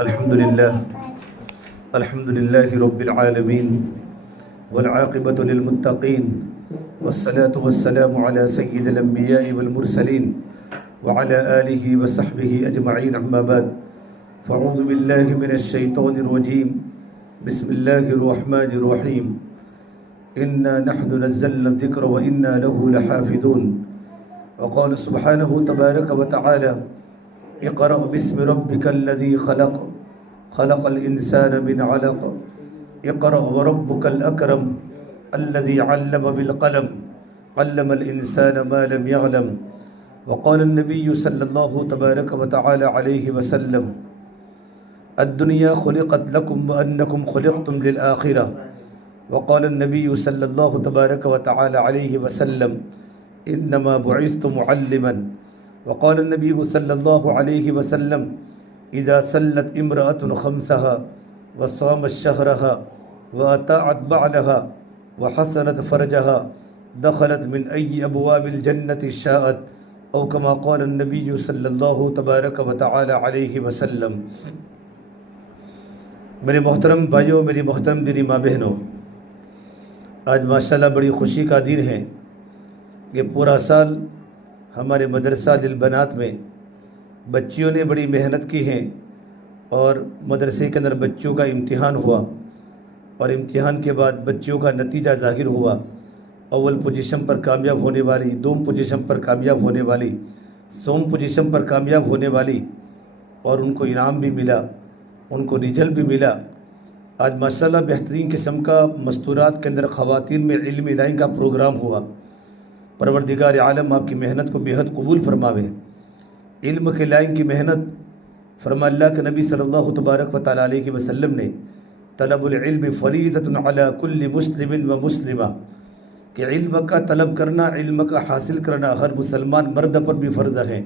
الحمد لله رب العالمين والعاقبة للمتقين والصلاة والسلام على سيد الأنبياء والمرسلين وعلى آله وصحبه أجمعين أما بعد فأعوذ بالله من الشيطان الرجيم بسم الله الرحمن الرحيم إنا نحن نزلنا الذكر وإنا له لحافظون وقال سبحانه تبارك وتعالى اقرأ باسم ربك الذي خلق الإنسان من علق اقرأ وربك الأكرم الذي علم بالقلم علم الإنسان ما لم يعلم وقال النبي صلى الله تبارك وتعالى عليه وسلم الدنيا خلقت لكم وأنكم خلقتم للآخرة وقال النبي صلى الله تبارك وتعالى عليه وسلم إنما بعثت معلما وقال النبي صلى الله عليه وسلم إذا سلت امرأة خمسها وصامت شهرها وأطاعت بعلها وحسنت فرجها دخلت من أي أبواب الجنة شاءت أو كما قال النبي صلی اللہ تبارک و تعالی علیہ وسلم۔ میرے محترم بھائیوں، میری محترم دینی ماں بہنوں، آج ماشاءاللہ بڑی خوشی کا دن ہے کہ پورا سال ہمارے مدرسہ للبنات میں بچیوں نے بڑی محنت کی ہے اور مدرسے کے اندر بچوں کا امتحان ہوا اور امتحان کے بعد بچوں کا نتیجہ ظاہر ہوا۔ اول پوزیشن پر کامیاب ہونے والی، دوم پوزیشن پر کامیاب ہونے والی، سوم پوزیشن پر کامیاب ہونے والی، اور ان کو انعام بھی ملا، ان کو رزلٹ بھی ملا۔ آج ماشاءاللہ بہترین قسم کا مستورات کے اندر خواتین میں علم لائن کا پروگرام ہوا۔ پروردگار عالم آپ کی محنت کو بے حد قبول فرماوے۔ علم کے لائن کی محنت، فرما اللہ کے نبی صلی اللہ تبارک و تعالی علیہ وسلم نے طلب العلم فریضۃ علی کل مسلم و مسلمہ، کہ علم کا طلب کرنا، علم کا حاصل کرنا ہر مسلمان مرد پر بھی فرض ہے،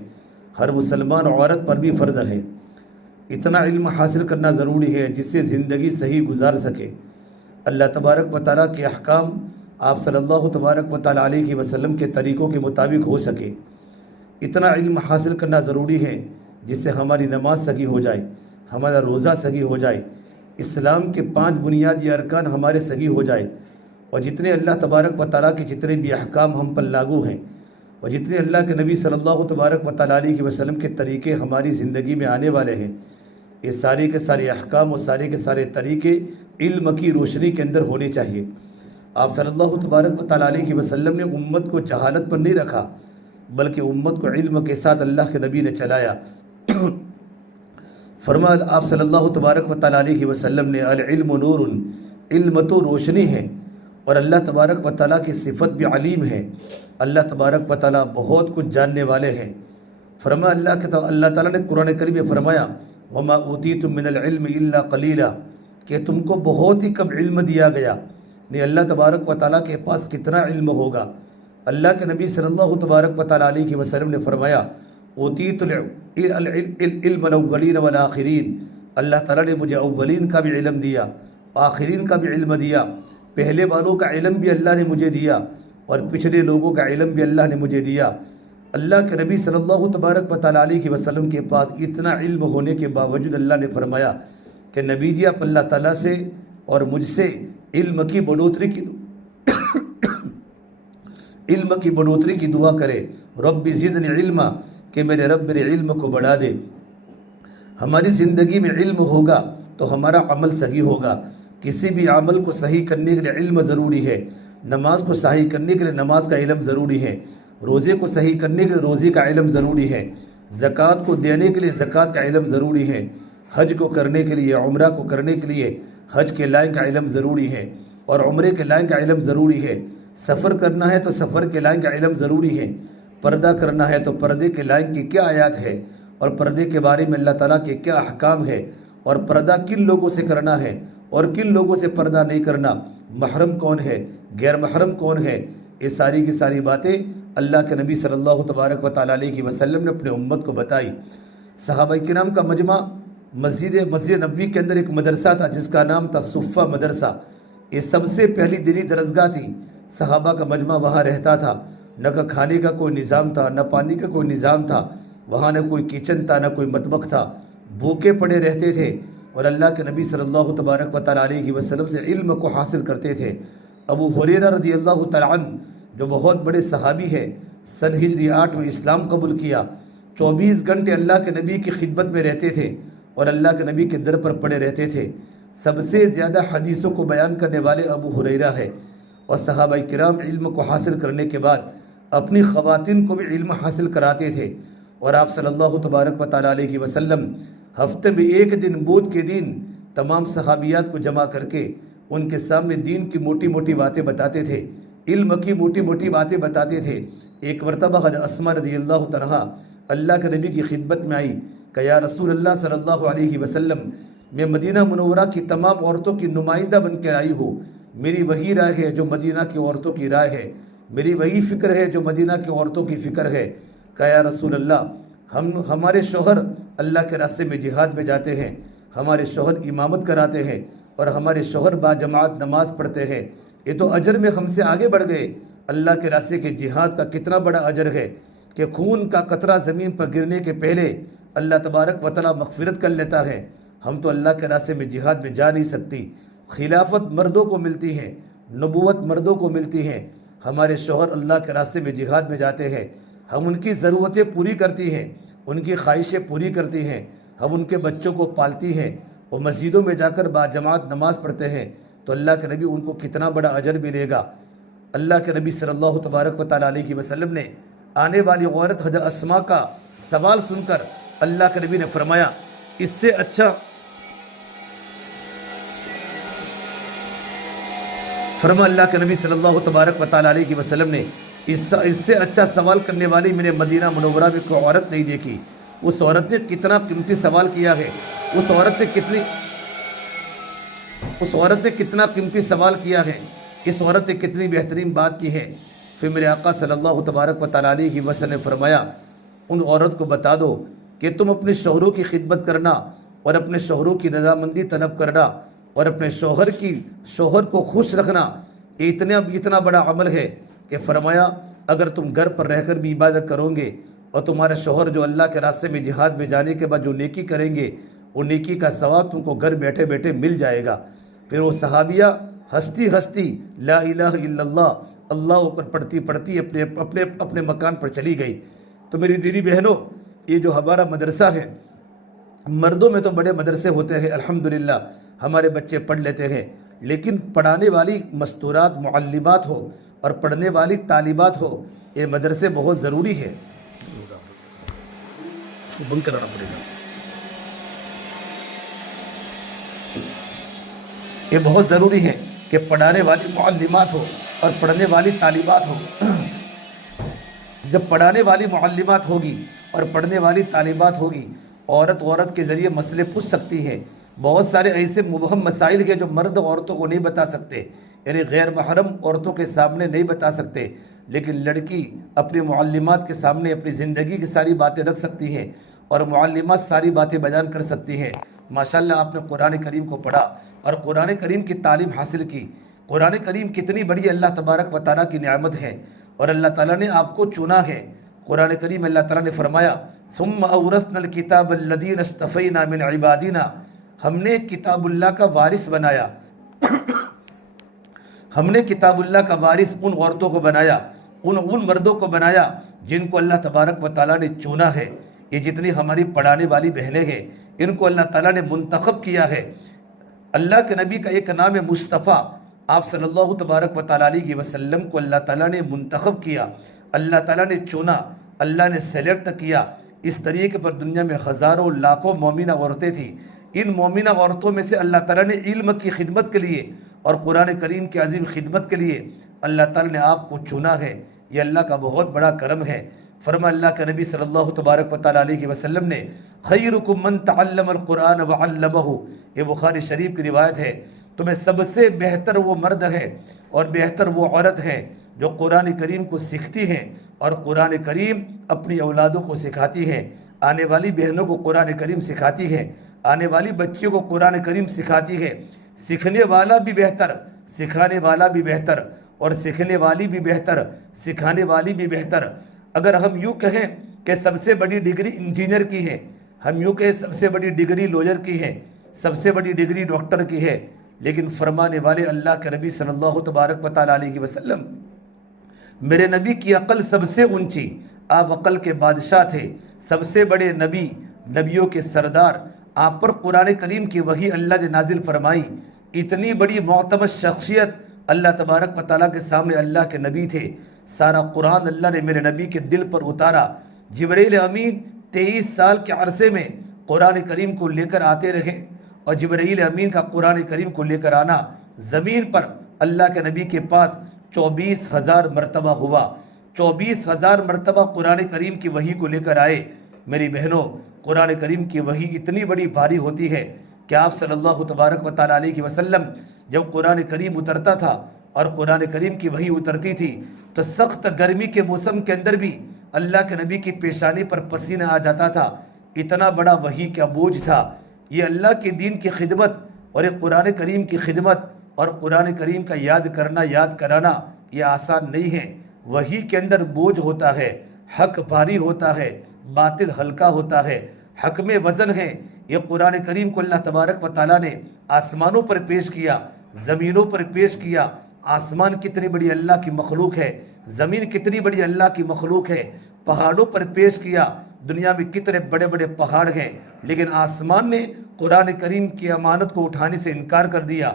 ہر مسلمان عورت پر بھی فرض ہے۔ اتنا علم حاصل کرنا ضروری ہے جس سے زندگی صحیح گزار سکے، اللہ تبارک و تعالیٰ کے احکام آپ صلی اللہ تبارک و تعالیٰ علیہ وسلم کے طریقوں کے مطابق ہو سکے۔ اتنا علم حاصل کرنا ضروری ہے جس سے ہماری نماز صحیح ہو جائے، ہمارا روزہ صحیح ہو جائے، اسلام کے 5 بنیادی ارکان ہمارے صحیح ہو جائے، اور جتنے اللہ تبارک و تعالیٰ کے جتنے بھی احکام ہم پر لاگو ہیں، اور جتنے اللہ کے نبی صلی اللہ تبارک و تعالیٰ علیہ وسلم کے طریقے ہماری زندگی میں آنے والے ہیں، یہ سارے کے سارے احکام اور سارے کے سارے طریقے علم کی روشنی کے اندر ہونے چاہیے۔ آپ صلی اللہ تبارک و تعالیٰ علیہ وسلم نے امت کو جہالت پر نہیں رکھا، بلکہ امت کو علم کے ساتھ اللہ کے نبی نے چلایا۔ فرمایا آپ صلی اللہ تبارک و تعالیٰ علیہ وسلم نے العلم نور، علم تو روشنی ہے، اور اللہ تبارک و تعالیٰ کی صفت بھی علیم ہے، اللہ تبارک و تعالیٰ بہت کچھ جاننے والے ہیں۔ فرمایا اللہ تعالیٰ نے قرآن کریم میں فرمایا وما اوتیتم من العلم الا قلیلا، کہ تم کو بہت ہی کم علم دیا گیا۔ نہیں، اللہ تبارک و تعالیٰ کے پاس کتنا علم ہوگا۔ اللہ کے نبی صلی اللہ تبارک و تعالیٰ علیہ وسلم نے فرمایا اوتیت العلم الاولین والآخرین، اللہ تعالیٰ نے مجھے اولین کا بھی علم دیا، آخرین کا بھی علم دیا، پہلے والوں کا علم بھی اللہ نے مجھے دیا اور پچھلے لوگوں کا علم بھی اللہ نے مجھے دیا۔ اللہ کے نبی صلی اللہ تبارک و تعالیٰ علیہ وسلم کے پاس اتنا علم ہونے کے باوجود اللہ نے فرمایا کہ نبی جی آپ اللہ تعالیٰ سے اور مجھ سے علم کی بڑھوتری کی دعا کرے، رب زدنی علما، کہ میرے رب میرے علم کو بڑھا دے۔ ہماری زندگی میں علم ہوگا تو ہمارا عمل صحیح ہوگا۔ کسی بھی عمل کو صحیح کرنے کے لیے علم ضروری ہے۔ نماز کو صحیح کرنے کے لیے نماز کا علم ضروری ہے، روزے کو صحیح کرنے کے لیے روزے کا علم ضروری ہے، زکوٰۃ کو دینے کے لیے زکوٰۃ کا علم ضروری ہے، حج کو کرنے کے لیے، عمرہ کو کرنے کے لیے حج کے لائن کا علم ضروری ہے اور عمرے کے لائن کا علم ضروری ہے۔ سفر کرنا ہے تو سفر کے لائن کا علم ضروری ہے۔ پردہ کرنا ہے تو پردے کے لائن کی کیا آیات ہے اور پردے کے بارے میں اللہ تعالیٰ کے کیا احکام ہے، اور پردہ کن لوگوں سے کرنا ہے اور کن لوگوں سے پردہ نہیں کرنا، محرم کون ہے، غیر محرم کون ہے، یہ ساری کی ساری باتیں اللہ کے نبی صلی اللہ تبارک و تعالیٰ علیہ وسلم نے اپنے امت کو بتائی۔ صحابہ کرام کا مجمع مسجد نبوی کے اندر ایک مدرسہ تھا جس کا نام تھا صفہ مدرسہ۔ یہ سب سے پہلی دینی درسگاہ تھی، صحابہ کا مجمع وہاں رہتا تھا، نہ کھانے کا کوئی نظام تھا، نہ پانی کا کوئی نظام تھا، وہاں نہ کوئی کچن تھا، نہ کوئی مطبخ تھا، بھوکے پڑے رہتے تھے اور اللہ کے نبی صلی اللہ تبارک و تعالیٰ علیہ وسلم سے علم کو حاصل کرتے تھے۔ ابو ہریرہ رضی اللہ تعالیٰ عنہ جو بہت بڑے صحابی ہے، سن ہجری 8 میں اسلام قبول کیا، 24 گھنٹے اللہ کے نبی کی خدمت میں رہتے تھے اور اللہ کے نبی کے در پر پڑے رہتے تھے۔ سب سے زیادہ حدیثوں کو بیان کرنے والے ابو ہریرہ ہے، اور صحابہ کرام علم کو حاصل کرنے کے بعد اپنی خواتین کو بھی علم حاصل کراتے تھے، اور آپ صلی اللہ تبارک و تعالیٰ علیہ وسلم ہفتے میں ایک دن بدھ کے دن تمام صحابیات کو جمع کر کے ان کے سامنے دین کی موٹی موٹی باتیں بتاتے تھے، علم کی موٹی موٹی باتیں بتاتے تھے۔ ایک مرتبہ حضرت اسماء رضی اللہ تعالیٰ اللہ کے نبی کی خدمت میں آئی کہ یا رسول اللہ صلی اللہ علیہ وسلم، میں مدینہ منورہ کی تمام عورتوں کی نمائندہ بن کر آئی ہوں، میری وہی رائے ہے جو مدینہ کی عورتوں کی رائے ہے، میری وہی فکر ہے جو مدینہ کی عورتوں کی فکر ہے۔ کہ یا رسول اللہ، ہمارے شوہر اللہ کے راستے میں جہاد میں جاتے ہیں، ہمارے شوہر امامت کراتے ہیں، اور ہمارے شوہر با جماعت نماز پڑھتے ہیں، یہ تو اجر میں ہم سے آگے بڑھ گئے۔ اللہ کے راستے کے جہاد کا کتنا بڑا اجر ہے کہ خون کا قطرہ زمین پر گرنے کے پہلے اللہ تبارک و تعالیٰ مغفرت کر لیتا ہے۔ ہم تو اللہ کے راستے میں جہاد میں جا نہیں سکتی، خلافت مردوں کو ملتی ہے، نبوت مردوں کو ملتی ہے، ہمارے شوہر اللہ کے راستے میں جہاد میں جاتے ہیں، ہم ان کی ضرورتیں پوری کرتی ہیں، ان کی خواہشیں پوری کرتی ہیں، ہم ان کے بچوں کو پالتی ہیں، وہ مسجدوں میں جا کر با جماعت نماز پڑھتے ہیں، تو اللہ کے نبی ان کو کتنا بڑا اجر ملے گا۔ اللہ کے نبی صلی اللہ تبارک و تعالیٰ علیہ وسلم نے آنے والی عورت حضرت اسماء کا سوال سن کر اللہ کے نبی نے فرمایا، اس سے اچھا اللہ کے نبی صلی اللہ تبارک و تعالیٰ علیہ وسلم نے اس سے اچھا سوال کرنے والی میں نے مدینہ منورہ میں کوئی عورت نہیں دیکھی۔ اس عورت نے کتنا قیمتی سوال کیا ہے، اس عورت نے کتنا قیمتی سوال کیا ہے، اس عورت نے کتنی بہترین بات کی ہے۔ پھر میرے آقا صلی اللہ تبارک و تعالیٰ علیہ وسلم نے فرمایا، ان عورت کو بتا دو کہ تم اپنے شوہروں کی خدمت کرنا اور اپنے شوہروں کی رضامندی طلب کرنا اور اپنے شوہر کو خوش رکھنا اتنا بڑا عمل ہے کہ فرمایا اگر تم گھر پر رہ کر بھی عبادت کرو گے اور تمہارا شوہر جو اللہ کے راستے میں جہاد میں جانے کے بعد جو نیکی کریں گے، وہ نیکی کا ثواب تم کو گھر بیٹھے بیٹھے مل جائے گا۔ پھر وہ صحابیہ ہنستی لا الہ الا اللہ اللہ اوپر پڑھتی اپنے مکان پر چلی گئی۔ تو میری دینی بہنوں، یہ جو ہمارا مدرسہ ہے، مردوں میں تو بڑے مدرسے ہوتے ہیں الحمدللہ، ہمارے بچے پڑھ لیتے ہیں، لیکن پڑھانے والی مستورات معلمات ہو اور پڑھنے والی طالبات ہو، یہ مدرسے بہت ضروری ہے۔ بند کرانا پڑے گا، یہ بہت ضروری ہے کہ پڑھانے والی معلمات ہو اور پڑھنے والی طالبات ہو۔ جب پڑھانے والی معلمات ہوگی اور پڑھنے والی طالبات ہوگی، عورت کے ذریعے مسئلے پوچھ سکتی ہے۔ بہت سارے ایسے مبہم مسائل ہیں جو مرد عورتوں کو نہیں بتا سکتے، یعنی غیر محرم عورتوں کے سامنے نہیں بتا سکتے، لیکن لڑکی اپنے معلمات کے سامنے اپنی زندگی کی ساری باتیں رکھ سکتی ہیں اور معلمات ساری باتیں بیان کر سکتی ہیں۔ ماشاءاللہ آپ نے قرآن کریم کو پڑھا اور قرآن کریم کی تعلیم حاصل کی۔ قرآن کریم کتنی بڑی اللہ تبارک و تعالیٰ کی نعمت ہے، اور اللہ تعالیٰ نے آپ کو چنا ہے۔ قرآن کریم اللہ تعالیٰ نے فرمایا، ثم اورثنا الکتاب الذین اصطفینا من عبادنا، ہم نے کتاب اللہ کا وارث بنایا، ہم نے کتاب اللہ کا وارث ان عورتوں کو بنایا، ان مردوں کو بنایا جن کو اللہ تبارک و تعالیٰ نے چنا ہے۔ یہ جتنی ہماری پڑھانے والی بہنیں ہیں، ان کو اللہ تعالیٰ نے منتخب کیا ہے۔ اللہ کے نبی کا ایک نام ہے مصطفیٰ، آپ صلی اللہ تبارک و تعالیٰ علیہ وسلم کو اللہ تعالیٰ نے منتخب کیا، اللہ تعالیٰ نے چنا، اللہ نے سلیکٹ کیا۔ اس طریقے پر دنیا میں ہزاروں لاکھوں مومنہ عورتیں تھیں، ان مومنہ عورتوں میں سے اللہ تعالیٰ نے علم کی خدمت کے لیے اور قرآن کریم کی عظیم خدمت کے لیے اللہ تعالیٰ نے آپ کو چنا ہے۔ یہ اللہ کا بہت بڑا کرم ہے۔ فرما اللہ کے نبی صلی اللہ تبارک و تعالیٰ علیہ وسلم نے، خیرکم من تعلم القرآن وعلمہ، یہ بخاری شریف کی روایت ہے، تمہیں سب سے بہتر وہ مرد ہے اور بہتر وہ عورت ہے جو قرآن کریم کو سیکھتی ہیں اور قرآن کریم اپنی اولادوں کو سکھاتی ہے، آنے والی بہنوں کو قرآن کریم سکھاتی ہے، آنے والی بچیوں کو قرآن کریم سکھاتی ہے۔ سیکھنے والا بھی بہتر، سکھانے والا بھی بہتر، اور سیکھنے والی بھی بہتر، سکھانے والی بھی بہتر۔ اگر ہم یوں کہیں کہ سب سے بڑی ڈگری انجینئر کی ہے، ہم یوں کہ سب سے بڑی ڈگری لوئر کی ہے، سب سے بڑی ڈگری ڈاکٹر کی ہے، لیکن فرمانے والے اللہ کے نبی صلی اللہ تبارک و تعالیٰ علیہ وسلم، میرے نبی کی عقل سب سے اونچی، آپ عقل کے بادشاہ تھے، سب سے بڑے نبی، نبیوں کے سردار، آپ پر قرآن کریم کی وحی اللہ نے نازل فرمائی، اتنی بڑی معتمد شخصیت اللہ تبارک و تعالیٰ کے سامنے اللہ کے نبی تھے، سارا قرآن اللہ نے میرے نبی کے دل پر اتارا۔ جبرائیل امین 23 سال کے عرصے میں قرآن کریم کو لے کر آتے رہے، اور جبرائیل امین کا قرآن کریم کو لے کر آنا زمین پر اللہ کے نبی کے پاس 24,000 مرتبہ ہوا، 24,000 مرتبہ قرآن کریم کی وحی کو لے کر آئے۔ میری بہنوں، قرآن کریم کی وحی اتنی بڑی بھاری ہوتی ہے کہ آپ صلی اللہ تبارک و تعالیٰ علیہ وسلم جب قرآن کریم اترتا تھا اور قرآن کریم کی وحی اترتی تھی تو سخت گرمی کے موسم کے اندر بھی اللہ کے نبی کی پیشانی پر پسینہ آ جاتا تھا، اتنا بڑا وحی کا بوجھ تھا۔ یہ اللہ کے دین کی خدمت اور یہ قرآن کریم کی خدمت اور قرآن کریم کا یاد کرنا، یاد کرانا یہ آسان نہیں ہے۔ وحی کے اندر بوجھ ہوتا ہے، حق بھاری ہوتا ہے، باطل ہلکا ہوتا ہے، حق میں وزن ہے۔ یہ قرآن کریم کو اللہ تبارک و تعالیٰ نے آسمانوں پر پیش کیا، زمینوں پر پیش کیا۔ آسمان کتنی بڑی اللہ کی مخلوق ہے، زمین کتنی بڑی اللہ کی مخلوق ہے، پہاڑوں پر پیش کیا۔ دنیا میں کتنے بڑے بڑے پہاڑ ہیں، لیکن آسمان نے قرآن کریم کی امانت کو اٹھانے سے انکار کر دیا،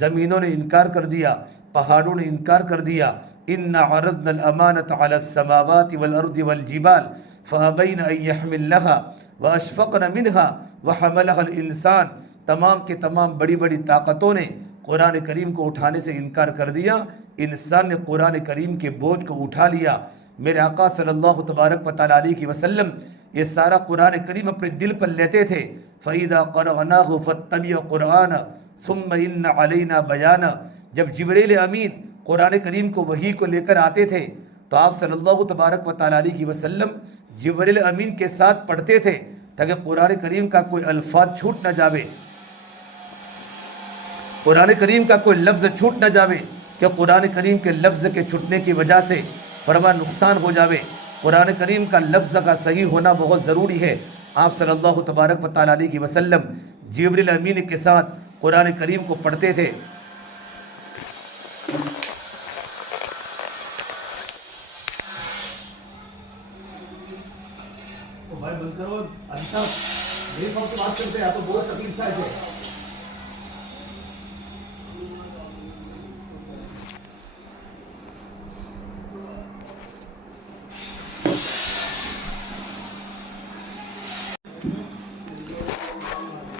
زمینوں نے انکار کر دیا، پہاڑوں نے انکار کر دیا۔ اِنَّا عَرَضْنَا الْأَمَانَةَ عَلَى السَّمَاوَاتِ وَالْأَرْضِ وَالْجِبَالِ فَأَبَيْنَ أَن يَحْمِلْنَهَا وَأَشْفَقْنَ مِنْهَا وَحَمَلَهَا الْإِنسَانُ۔ تمام کے تمام بڑی بڑی طاقتوں نے قرآن کریم کو اٹھانے سے انکار کر دیا، انسان نے قرآن کریم کے بوجھ کو اٹھا لیا۔ میرے آقا صلی اللہ تبارک و تعالیٰ علیہ وسلم یہ سارا قرآن کریم اپنے دل پر لیتے تھے۔ فَإِذَا قَرَأْنَاهُ فَاتَّبِعْ قُرْآنَهُ ثُمَّ إِنَّ عَلَيْنَا بَيَانَهُ۔ جب جبرائیل امین قرآن کریم کو وحی کو لے کر آتے تھے تو آپ صلی اللہ تبارک و تعالیٰ علیہ وسلم جبرائیل امین کے ساتھ پڑھتے تھے تاکہ قرآن کریم کا کوئی الفاظ چھوٹ نہ جاوے، قرآن کریم کا کوئی لفظ چھوٹ نہ جاوے، کہ قرآن کریم کے لفظ کے چھٹنے کی وجہ سے فرما نقصان ہو جاوے۔ قرآن کریم کا لفظ کا صحیح ہونا بہت ضروری ہے۔ آپ صلی اللہ تبارک و تعالیٰ علیہ وسلم جبرائیل امین کے ساتھ قرآن کریم کو پڑھتے تھے۔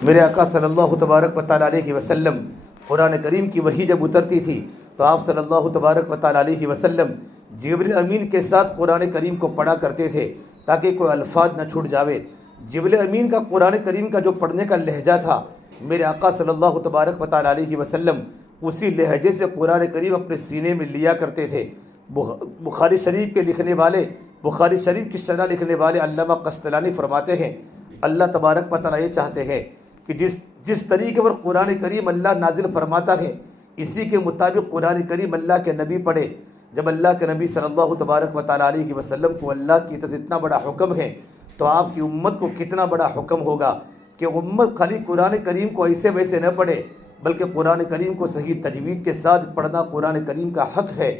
میرے آقا صلی اللہ تبارک و تعالیٰ علیہ وسلم قرآن کریم کی وحی جب اترتی تھی تو آپ صلی اللہ تبارک و تعالیٰ علیہ وسلم جبرائیل امین کے ساتھ قرآن کریم کو پڑھا کرتے تھے تاکہ کوئی الفاظ نہ چھوٹ جاوے۔ جبرائیل امین کا قرآن کریم کا جو پڑھنے کا لہجہ تھا، میرے آقا صلی اللہ تبارک و تعالیٰ علیہ وسلم اسی لہجے سے قرآن کریم اپنے سینے میں لیا کرتے تھے۔ بخاری شریف کے لکھنے والے، بخاری شریف کی شرح لکھنے والے علامہ قسطلانی فرماتے ہیں، اللہ تبارک و تعالیٰ یہ چاہتے ہیں کہ جس طریقے پر قرآن کریم اللہ نازل فرماتا ہے اسی کے مطابق قرآن کریم اللہ کے نبی پڑھے۔ جب اللہ کے نبی صلی اللہ تبارک و تعالیٰ علیہ وسلم کو اللہ کی طرف اتنا بڑا حکم ہے تو آپ کی امت کو کتنا بڑا حکم ہوگا کہ امت خالی قرآن کریم کو ایسے ویسے نہ پڑھے، بلکہ قرآن کریم کو صحیح تجوید کے ساتھ پڑھنا قرآن کریم کا حق ہے۔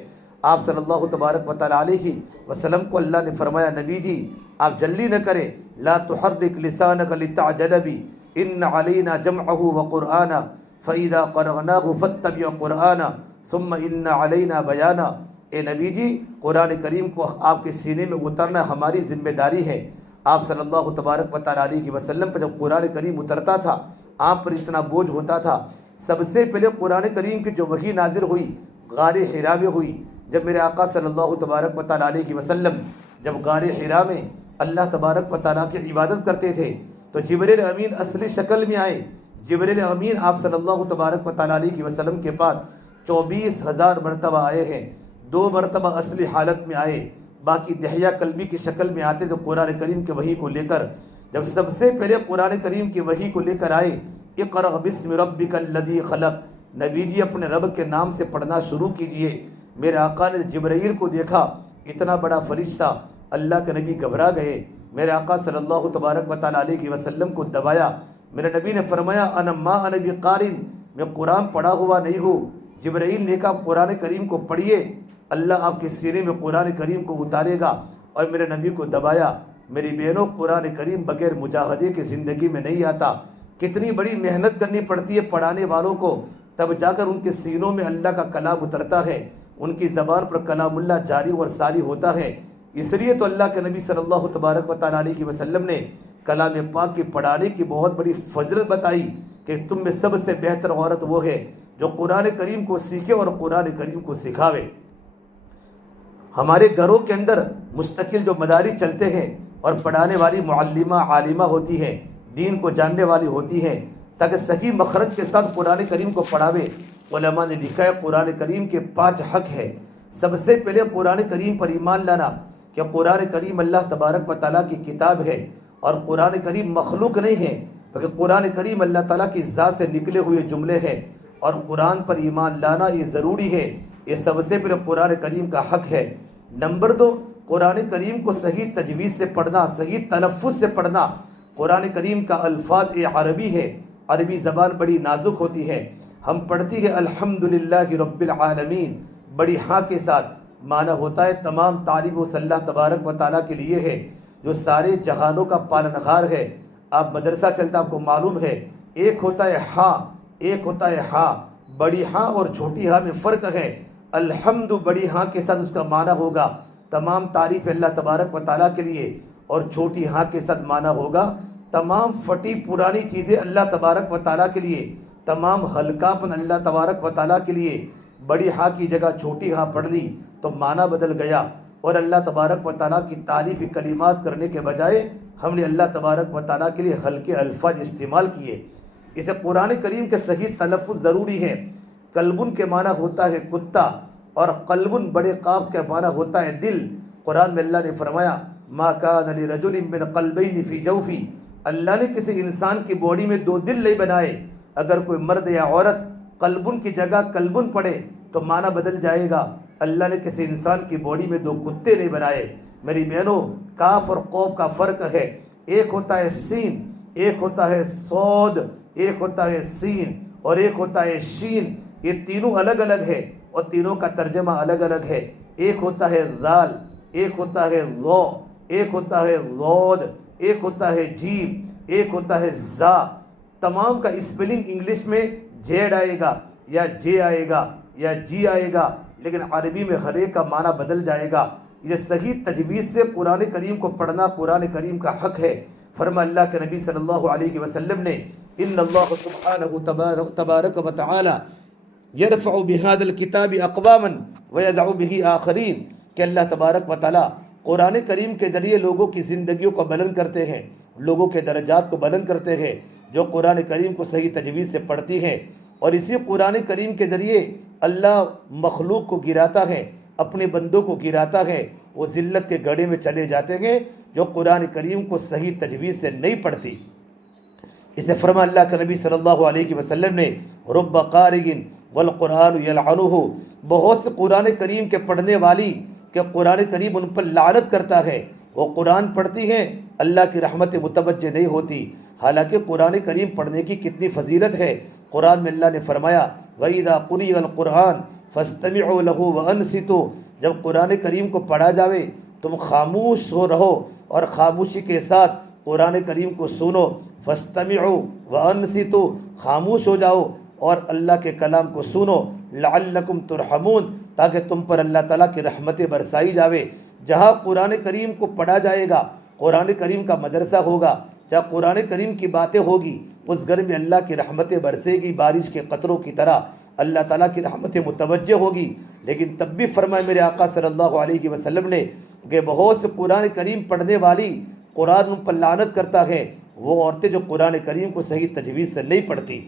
آپ صلی اللہ تبارک و تعالیٰ علیہ وسلم کو اللہ نے فرمایا، نبی جی آپ جلدی نہ کریں، لا تحرک لسانک لتعجل بہ ان علینا جمعہ وقرآنہ فإذا قرأناہ فاتبع قرآنہ ثم ان علینا بیانہ۔ اے نبی جی قرآن کریم کو آپ کے سینے میں اترنا ہماری ذمہ داری ہے۔ آپ صلی اللہ تبارک و تعالیٰ علیہ وسلم پر جب قرآن کریم اترتا تھا آپ پر اتنا بوجھ ہوتا تھا۔ سب سے پہلے قرآن کریم کی جو وحی نازل ہوئی غار حرا میں ہوئی۔ جب میرے آقا صلی اللہ تبارک و تعالیٰ علیہ وسلم جب غار حرا میں اللہ تبارک و تعالیٰ کی عبادت کرتے تھے تو جبرائیل امین اصلی شکل میں آئے۔ جبرائیل امین آپ صلی اللہ تبارک و تعالیٰ علیہ وسلم کے پاس 24,000 مرتبہ آئے ہیں۔ 2 مرتبہ اصلی حالت میں آئے، باقی دحیہ قلبی کی شکل میں آتے تو قرآن کریم کے وحی کو لے کر۔ جب سب سے پہلے قرآن کریم کی وحی کو لے کر آئے، اقرأ بسم ربک الذی خلق، نبی جی اپنے رب کے نام سے پڑھنا شروع کیجئے۔ میرے آقا نے جبرائیل کو دیکھا، اتنا بڑا فرشتہ، اللہ کے نبی گھبرا گئے۔ میرے آقا صلی اللہ تبارک و تعالیٰ علیہ وسلم کو دبایا۔ میرے نبی نے فرمایا انا ما انا بقارن، میں قرآن پڑھا ہوا نہیں ہوں۔ جبرائیل نے کہا قرآن کریم کو پڑھیے، اللہ آپ کے سینے میں قرآن کریم کو اتارے گا، اور میرے نبی کو دبایا۔ میری بہنوں، قرآن کریم بغیر مجاہدے کی زندگی میں نہیں آتا۔ کتنی بڑی محنت کرنی پڑتی ہے پڑھانے والوں کو، تب جا کر ان کے سینوں میں اللہ کا کلام اترتا ہے، ان کی زبان پر کلام اللہ جاری اور ساری ہوتا ہے۔ اس لیے تو اللہ کے نبی صلی اللہ تبارک و تعالیٰ علیہ وسلم نے کلام پاک کی پڑھانے کی بہت بڑی فضیلت بتائی کہ تم میں سب سے بہتر عورت وہ ہے جو قرآن کریم کو سیکھے اور قرآن کریم کو سکھاوے۔ ہمارے گھروں کے اندر مستقل جو مدارس چلتے ہیں اور پڑھانے والی معلمہ عالمہ ہوتی ہیں، دین کو جاننے والی ہوتی ہیں، تاکہ صحیح مخرج کے ساتھ قرآن کریم کو پڑھاوے۔ علماء نے لکھا ہے قرآن کریم کے 5 حق ہے۔ سب سے پہلے قرآن کریم پر ایمان لانا کہ قرآن کریم اللہ تبارک و تعالیٰ کی کتاب ہے، اور قرآن کریم مخلوق نہیں ہے بلکہ قرآن کریم اللہ تعالیٰ کی ذات سے نکلے ہوئے جملے ہیں، اور قرآن پر ایمان لانا یہ ضروری ہے۔ یہ سب سے پہلے قرآن کریم کا حق ہے۔ نمبر 2، قرآن کریم کو صحیح تجوید سے پڑھنا، صحیح تلفظ سے پڑھنا۔ قرآن کریم کا الفاظ عربی ہے، عربی زبان بڑی نازک ہوتی ہے۔ ہم پڑھتی ہے الحمدللہ رب العالمین، بڑی ہاں کے ساتھ، معنی ہوتا ہے تمام تعریف اس اللہ تبارک و تعالیٰ کے لیے ہے جو سارے جہانوں کا پالنہار ہے۔ آپ مدرسہ چلتا آپ کو معلوم ہے، ایک ہوتا ہے ہاں، ایک ہوتا ہے ہاں۔ بڑی ہاں اور چھوٹی ہاں میں فرق ہے۔ الحمد بڑی ہاں کے ساتھ اس کا معنی ہوگا تمام تعریف اللہ تبارک و تعالیٰ کے لیے، اور چھوٹی ہاں کے ساتھ معنی ہوگا تمام پھٹی پرانی چیزیں اللہ تبارک و تعالیٰ کے لیے، تمام ہلکاپن اللہ تبارک و تعالیٰ کے لیے۔ بڑی ہاں کی جگہ چھوٹی ہاں پڑھ لی تو معنی بدل گیا، اور اللہ تبارک و تعالیٰ کی تعریفی کلمات کرنے کے بجائے ہم نے اللہ تبارک و تعالیٰ کے لیے ہلکے الفاظ استعمال کیے۔ اسے قرآن کریم کے صحیح تلفظ ضروری ہے۔ قلبن کے معنی ہوتا ہے کتا، اور قلبن بڑے قاف کا معنی ہوتا ہے دل۔ قرآن میں اللہ نے فرمایا ما کان لرجل من قلبین فی جوفی، اللہ نے کسی انسان کی باڈی میں 2 دل نہیں بنائے۔ اگر کوئی مرد یا عورت قلبن کی جگہ قلبن پڑھے تو معنی بدل جائے گا۔ اللہ نے کسی انسان کی باڈی میں 2 کتے نہیں بنائے۔ میری بہنوں، کاف اور قوف کا فرق ہے، ایک ہوتا ہے سین، ایک ہوتا ہے صاد، ایک ہوتا ہے سین، اور ایک ہوتا ہے شین۔ یہ تینوں الگ الگ ہے اور تینوں کا ترجمہ الگ الگ ہے۔ ایک ہوتا ہے ذال، ایک ہوتا ہے ذو، ایک ہوتا ہے ضاد، ایک ہوتا ہے جیم، ایک ہوتا ہے زا۔ تمام کا اسپیلنگ انگلش میں جیڈ آئے گا یا جے آئے گا یا جی آئے گا، لیکن عربی میں ہر ایک کا معنی بدل جائے گا۔ یہ صحیح تجوید سے قرآن کریم کو پڑھنا قرآن کریم کا حق ہے۔ فرما اللہ کے نبی صلی اللہ علیہ وسلم نے ان اللہ سبحانہ تبارک و تعالی یرفع بهذا الكتاب اقواما ويدع به آخرین، کہ اللہ تبارک و تعالی قرآن کریم کے ذریعے لوگوں کی زندگیوں کو بلند کرتے ہیں، لوگوں کے درجات کو بلند کرتے ہیں جو قرآن کریم کو صحیح تجوید سے پڑھتی ہیں، اور اسی قرآن کریم کے ذریعے اللہ مخلوق کو گراتا ہے، اپنے بندوں کو گراتا ہے۔ وہ ذلت کے گڑھے میں چلے جاتے ہیں جو قرآن کریم کو صحیح تجوید سے نہیں پڑھتی۔ اسے فرما اللہ کے نبی صلی اللہ علیہ وسلم نے رب قارئ والقرآن یلعنہ، بہت سے قرآن کریم کے پڑھنے والی کہ قرآن کریم ان پر لعنت کرتا ہے۔ وہ قرآن پڑھتی ہیں، اللہ کی رحمت متوجہ نہیں ہوتی، حالانکہ قرآن کریم پڑھنے کی کتنی فضیلت ہے۔ قرآن میں اللہ نے فرمایا وَإِذَا قُرِئَ الْقُرْآنُ فَاسْتَمِعُوا لَهُ وَأَنصِتُوا، جب قرآن کریم کو پڑھا جاوے تم خاموش ہو رہو اور خاموشی کے ساتھ قرآن کریم کو سنو۔ فَاسْتَمِعُوا وَأَنصِتُوا، خاموش ہو جاؤ اور اللہ کے کلام کو سنو۔ لعلکم ترحمون، تاکہ تم پر اللہ تعالیٰ کی رحمتیں برسائی جاوے۔ جہاں قرآن کریم کو پڑھا جائے گا، قرآن کریم کا مدرسہ ہوگا، جہاں قرآن کریم کی باتیں ہوگی، اس گھر میں اللہ کی رحمتیں برسے گی بارش کے قطروں کی طرح، اللہ تعالیٰ کی رحمتیں متوجہ ہوگی۔ لیکن تب بھی فرمائے میرے آقا صلی اللہ علیہ وسلم نے کہ بہت سے قرآن کریم پڑھنے والی قرآن ان پر لعنت کرتا ہے، وہ عورتیں جو قرآن کریم کو صحیح تجوید سے نہیں پڑھتی۔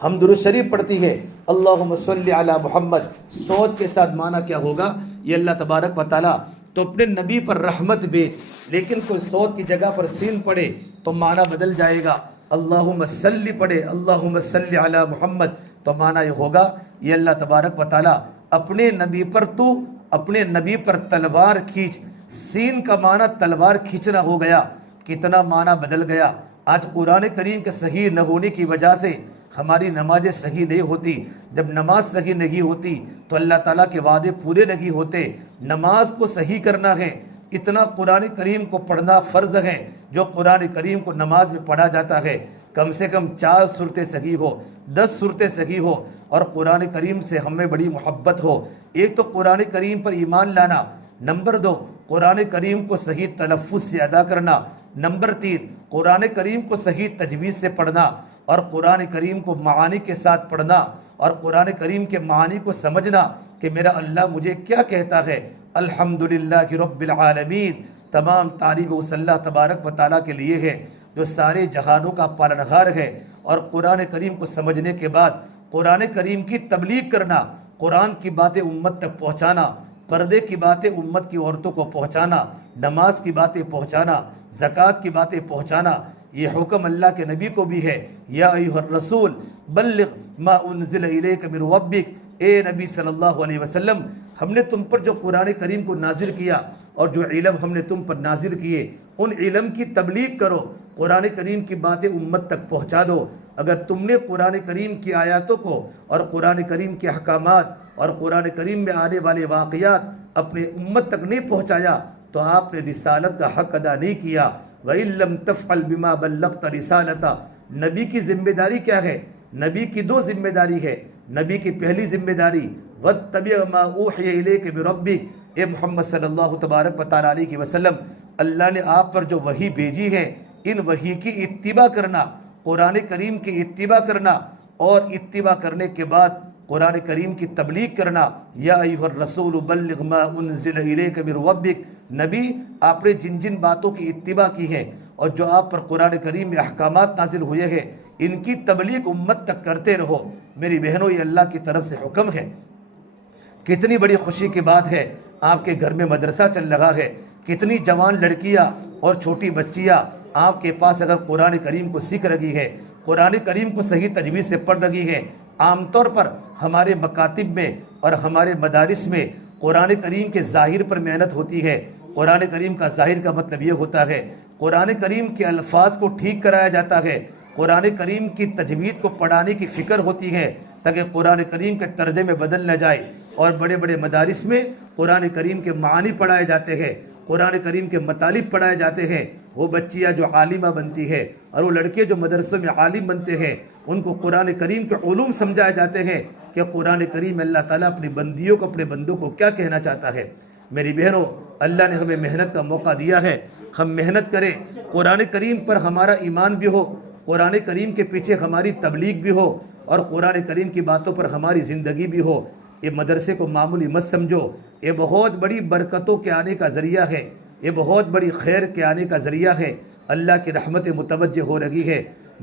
ہم درود شریف پڑھتی ہے اللہم صلی علی محمد، صوت کے ساتھ معنی کیا ہوگا؟ یہ اللہ تبارک و تعالیٰ تو اپنے نبی پر رحمت بھیج، لیکن کوئی صوت کی جگہ پر سین پڑھے تو معنی بدل جائے گا۔ اللہم صلی پڑھے اللہم صلی علی محمد تو معنی یہ ہوگا یہ اللہ تبارک و تعالیٰ اپنے نبی پر تلوار کھینچ، سین کا معنی تلوار کھینچنا ہو گیا، کتنا معنی بدل گیا۔ آج قرآن کریم کے صحیح نہ ہونے کی وجہ سے ہماری نمازیں صحیح نہیں ہوتی۔ جب نماز صحیح نہیں ہوتی تو اللہ تعالیٰ کے وعدے پورے نہیں ہوتے۔ نماز کو صحیح کرنا ہے، اتنا قرآن کریم کو پڑھنا فرض ہے۔ جو قرآن کریم کو نماز میں پڑھا جاتا ہے کم سے کم 4 صورتیں صحیح ہو، 10 صورتیں صحیح ہو، اور قرآن کریم سے ہمیں بڑی محبت ہو۔ ایک تو قرآن کریم پر ایمان لانا، نمبر 2 قرآن کریم کو صحیح تلفظ سے ادا کرنا، نمبر 3 قرآن کریم کو صحیح تجوید سے پڑھنا، اور قرآن کریم کو معانی کے ساتھ پڑھنا، اور قرآن کریم کے معانی کو سمجھنا کہ میرا اللہ مجھے کیا کہتا ہے۔ الحمدللہ رب العالمین، تمام تعریف اس اللہ تبارک و تعالیٰ کے لیے ہے جو سارے جہانوں کا پالنہار ہے۔ اور قرآن کریم کو سمجھنے کے بعد قرآن کریم کی تبلیغ کرنا، قرآن کی باتیں امت تک پہنچانا، پردے کی باتیں امت کی عورتوں کو پہنچانا، نماز کی باتیں پہنچانا، زکوٰۃ کی باتیں پہنچانا، یہ حکم اللہ کے نبی کو بھی ہے۔ یا ایھا الرسول بلغ ما انزل الیک من ربک، اے نبی صلی اللہ علیہ وسلم، ہم نے تم پر جو قرآن کریم کو نازل کیا اور جو علم ہم نے تم پر نازل کیے ان علم کی تبلیغ کرو، قرآن کریم کی باتیں امت تک پہنچا دو۔ اگر تم نے قرآن کریم کی آیاتوں کو اور قرآن کریم کے احکامات اور قرآن کریم میں آنے والے واقعات اپنے امت تک نہیں پہنچایا تو آپ نے رسالت کا حق ادا نہیں کیا۔ وَإِن لَّمْ تَفْعَلْ بِمَا بَلَّغْتَ رِسَالَتَهُ، نبی کی ذمہ داری کیا ہے؟ نبی کی 2 ذمہ داری ہے۔ نبی کی پہلی ذمہ داری وَاتَّبِعْ مَا أُوحِيَ إِلَيْكَ مِن رَّبِّكَ، اے محمد صلی اللہ تبارک و تعالیٰ علیہ وسلم، اللہ نے آپ پر جو وحی بھیجی ہے ان وحی کی اتباع کرنا، قرآن کریم کی اتباع کرنا، اور اتباع کرنے کے بعد قرآن کریم کی تبلیغ کرنا۔ یا ایھا الرسول بلغ ما انزل الیک من ربک، نبی آپ نے جن جن باتوں کی اتباع کی ہے اور جو آپ پر قرآن کریم میں احکامات نازل ہوئے ہیں ان کی تبلیغ امت تک کرتے رہو۔ میری بہنوں، یہ اللہ کی طرف سے حکم ہے۔ کتنی بڑی خوشی کی بات ہے، آپ کے گھر میں مدرسہ چل رہا ہے، کتنی جوان لڑکیاں اور چھوٹی بچیاں آپ کے پاس اگر قرآن کریم کو سیکھ رہی ہے، قرآن کریم کو صحیح تجوید سے پڑھ رہی ہے۔ عام طور پر ہمارے مکاتب میں اور ہمارے مدارس میں قرآن کریم کے ظاہر پر محنت ہوتی ہے۔ قرآن کریم کا ظاہر کا مطلب یہ ہوتا ہے قرآن کریم کے الفاظ کو ٹھیک کرایا جاتا ہے، قرآن کریم کی تجوید کو پڑھانے کی فکر ہوتی ہے تاکہ قرآن کریم کے ترجمے بدل نہ جائے۔ اور بڑے بڑے مدارس میں قرآن کریم کے معانی پڑھائے جاتے ہیں، قرآن کریم کے مطالب پڑھائے جاتے ہیں۔ وہ بچیاں جو عالمہ بنتی ہے اور وہ لڑکے جو مدرسوں میں عالم بنتے ہیں ان کو قرآن کریم کے علوم سمجھائے جاتے ہیں کہ قرآن کریم اللہ تعالیٰ اپنی بندیوں کو، اپنے بندوں کو کیا کہنا چاہتا ہے۔ میری بہنوں، اللہ نے ہمیں محنت کا موقع دیا ہے، ہم محنت کریں، قرآن کریم پر ہمارا ایمان بھی ہو، قرآن کریم کے پیچھے ہماری تبلیغ بھی ہو، اور قرآن کریم کی باتوں پر ہماری زندگی بھی ہو۔ یہ مدرسے کو معمولی مت سمجھو، یہ بہت بڑی برکتوں کے آنے کا ذریعہ ہے، یہ بہت بڑی خیر کے آنے کا ذریعہ ہے۔ اللہ کی رحمت متوجہ ہو رہی ہے۔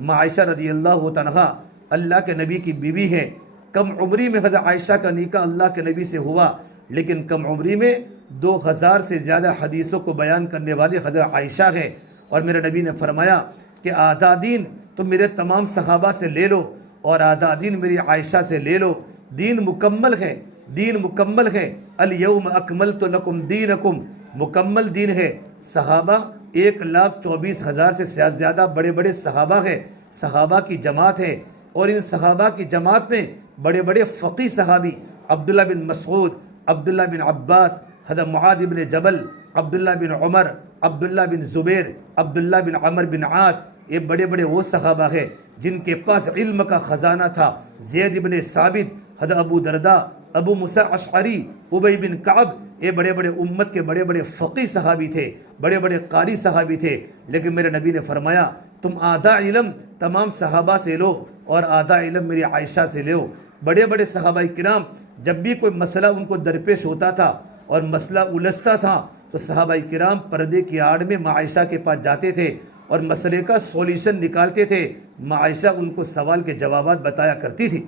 عائشہ رضی اللہ عنہا اللہ کے نبی کی بیوی ہے۔ کم عمری میں حضرت عائشہ کا نکاح اللہ کے نبی سے ہوا، لیکن کم عمری میں 2000 سے زیادہ حدیثوں کو بیان کرنے والی حضرت عائشہ ہے۔ اور میرے نبی نے فرمایا کہ آدھا دین تم میرے تمام صحابہ سے لے لو اور آدھا دین میری عائشہ سے لے لو۔ دین مکمل ہے، دین مکمل ہے۔ الیوم اکملت لکم دینکم، مکمل دین ہے۔ صحابہ 1,24,000 سے زیادہ بڑے بڑے صحابہ ہیں، صحابہ کی جماعت ہے، اور ان صحابہ کی جماعت میں بڑے بڑے فقی صحابی عبداللہ بن مسعود، عبداللہ بن عباس، حضرت معاذ بن جبل، عبداللہ بن عمر، عبداللہ بن زبیر، عبداللہ بن عمر بن عاص، یہ بڑے بڑے وہ صحابہ ہیں جن کے پاس علم کا خزانہ تھا۔ زید بن ثابت، حضرت ابو درداء، ابو موسیٰ اشعری، ابی بن کعب، یہ بڑے بڑے امت کے بڑے بڑے فقی صحابی تھے، بڑے بڑے قاری صحابی تھے۔ لیکن میرے نبی نے فرمایا تم آدھا علم تمام صحابہ سے لو اور آدھا علم میری عائشہ سے لو۔ بڑے بڑے صحابہ کرام جب بھی کوئی مسئلہ ان کو درپیش ہوتا تھا اور مسئلہ الجھتا تھا تو صحابہ کرام پردے کی آڑ میں ماں عائشہ کے پاس جاتے تھے اور مسئلے کا سولوشن نکالتے تھے۔ ماں عائشہ ان کو سوال کے جوابات بتایا کرتی تھی۔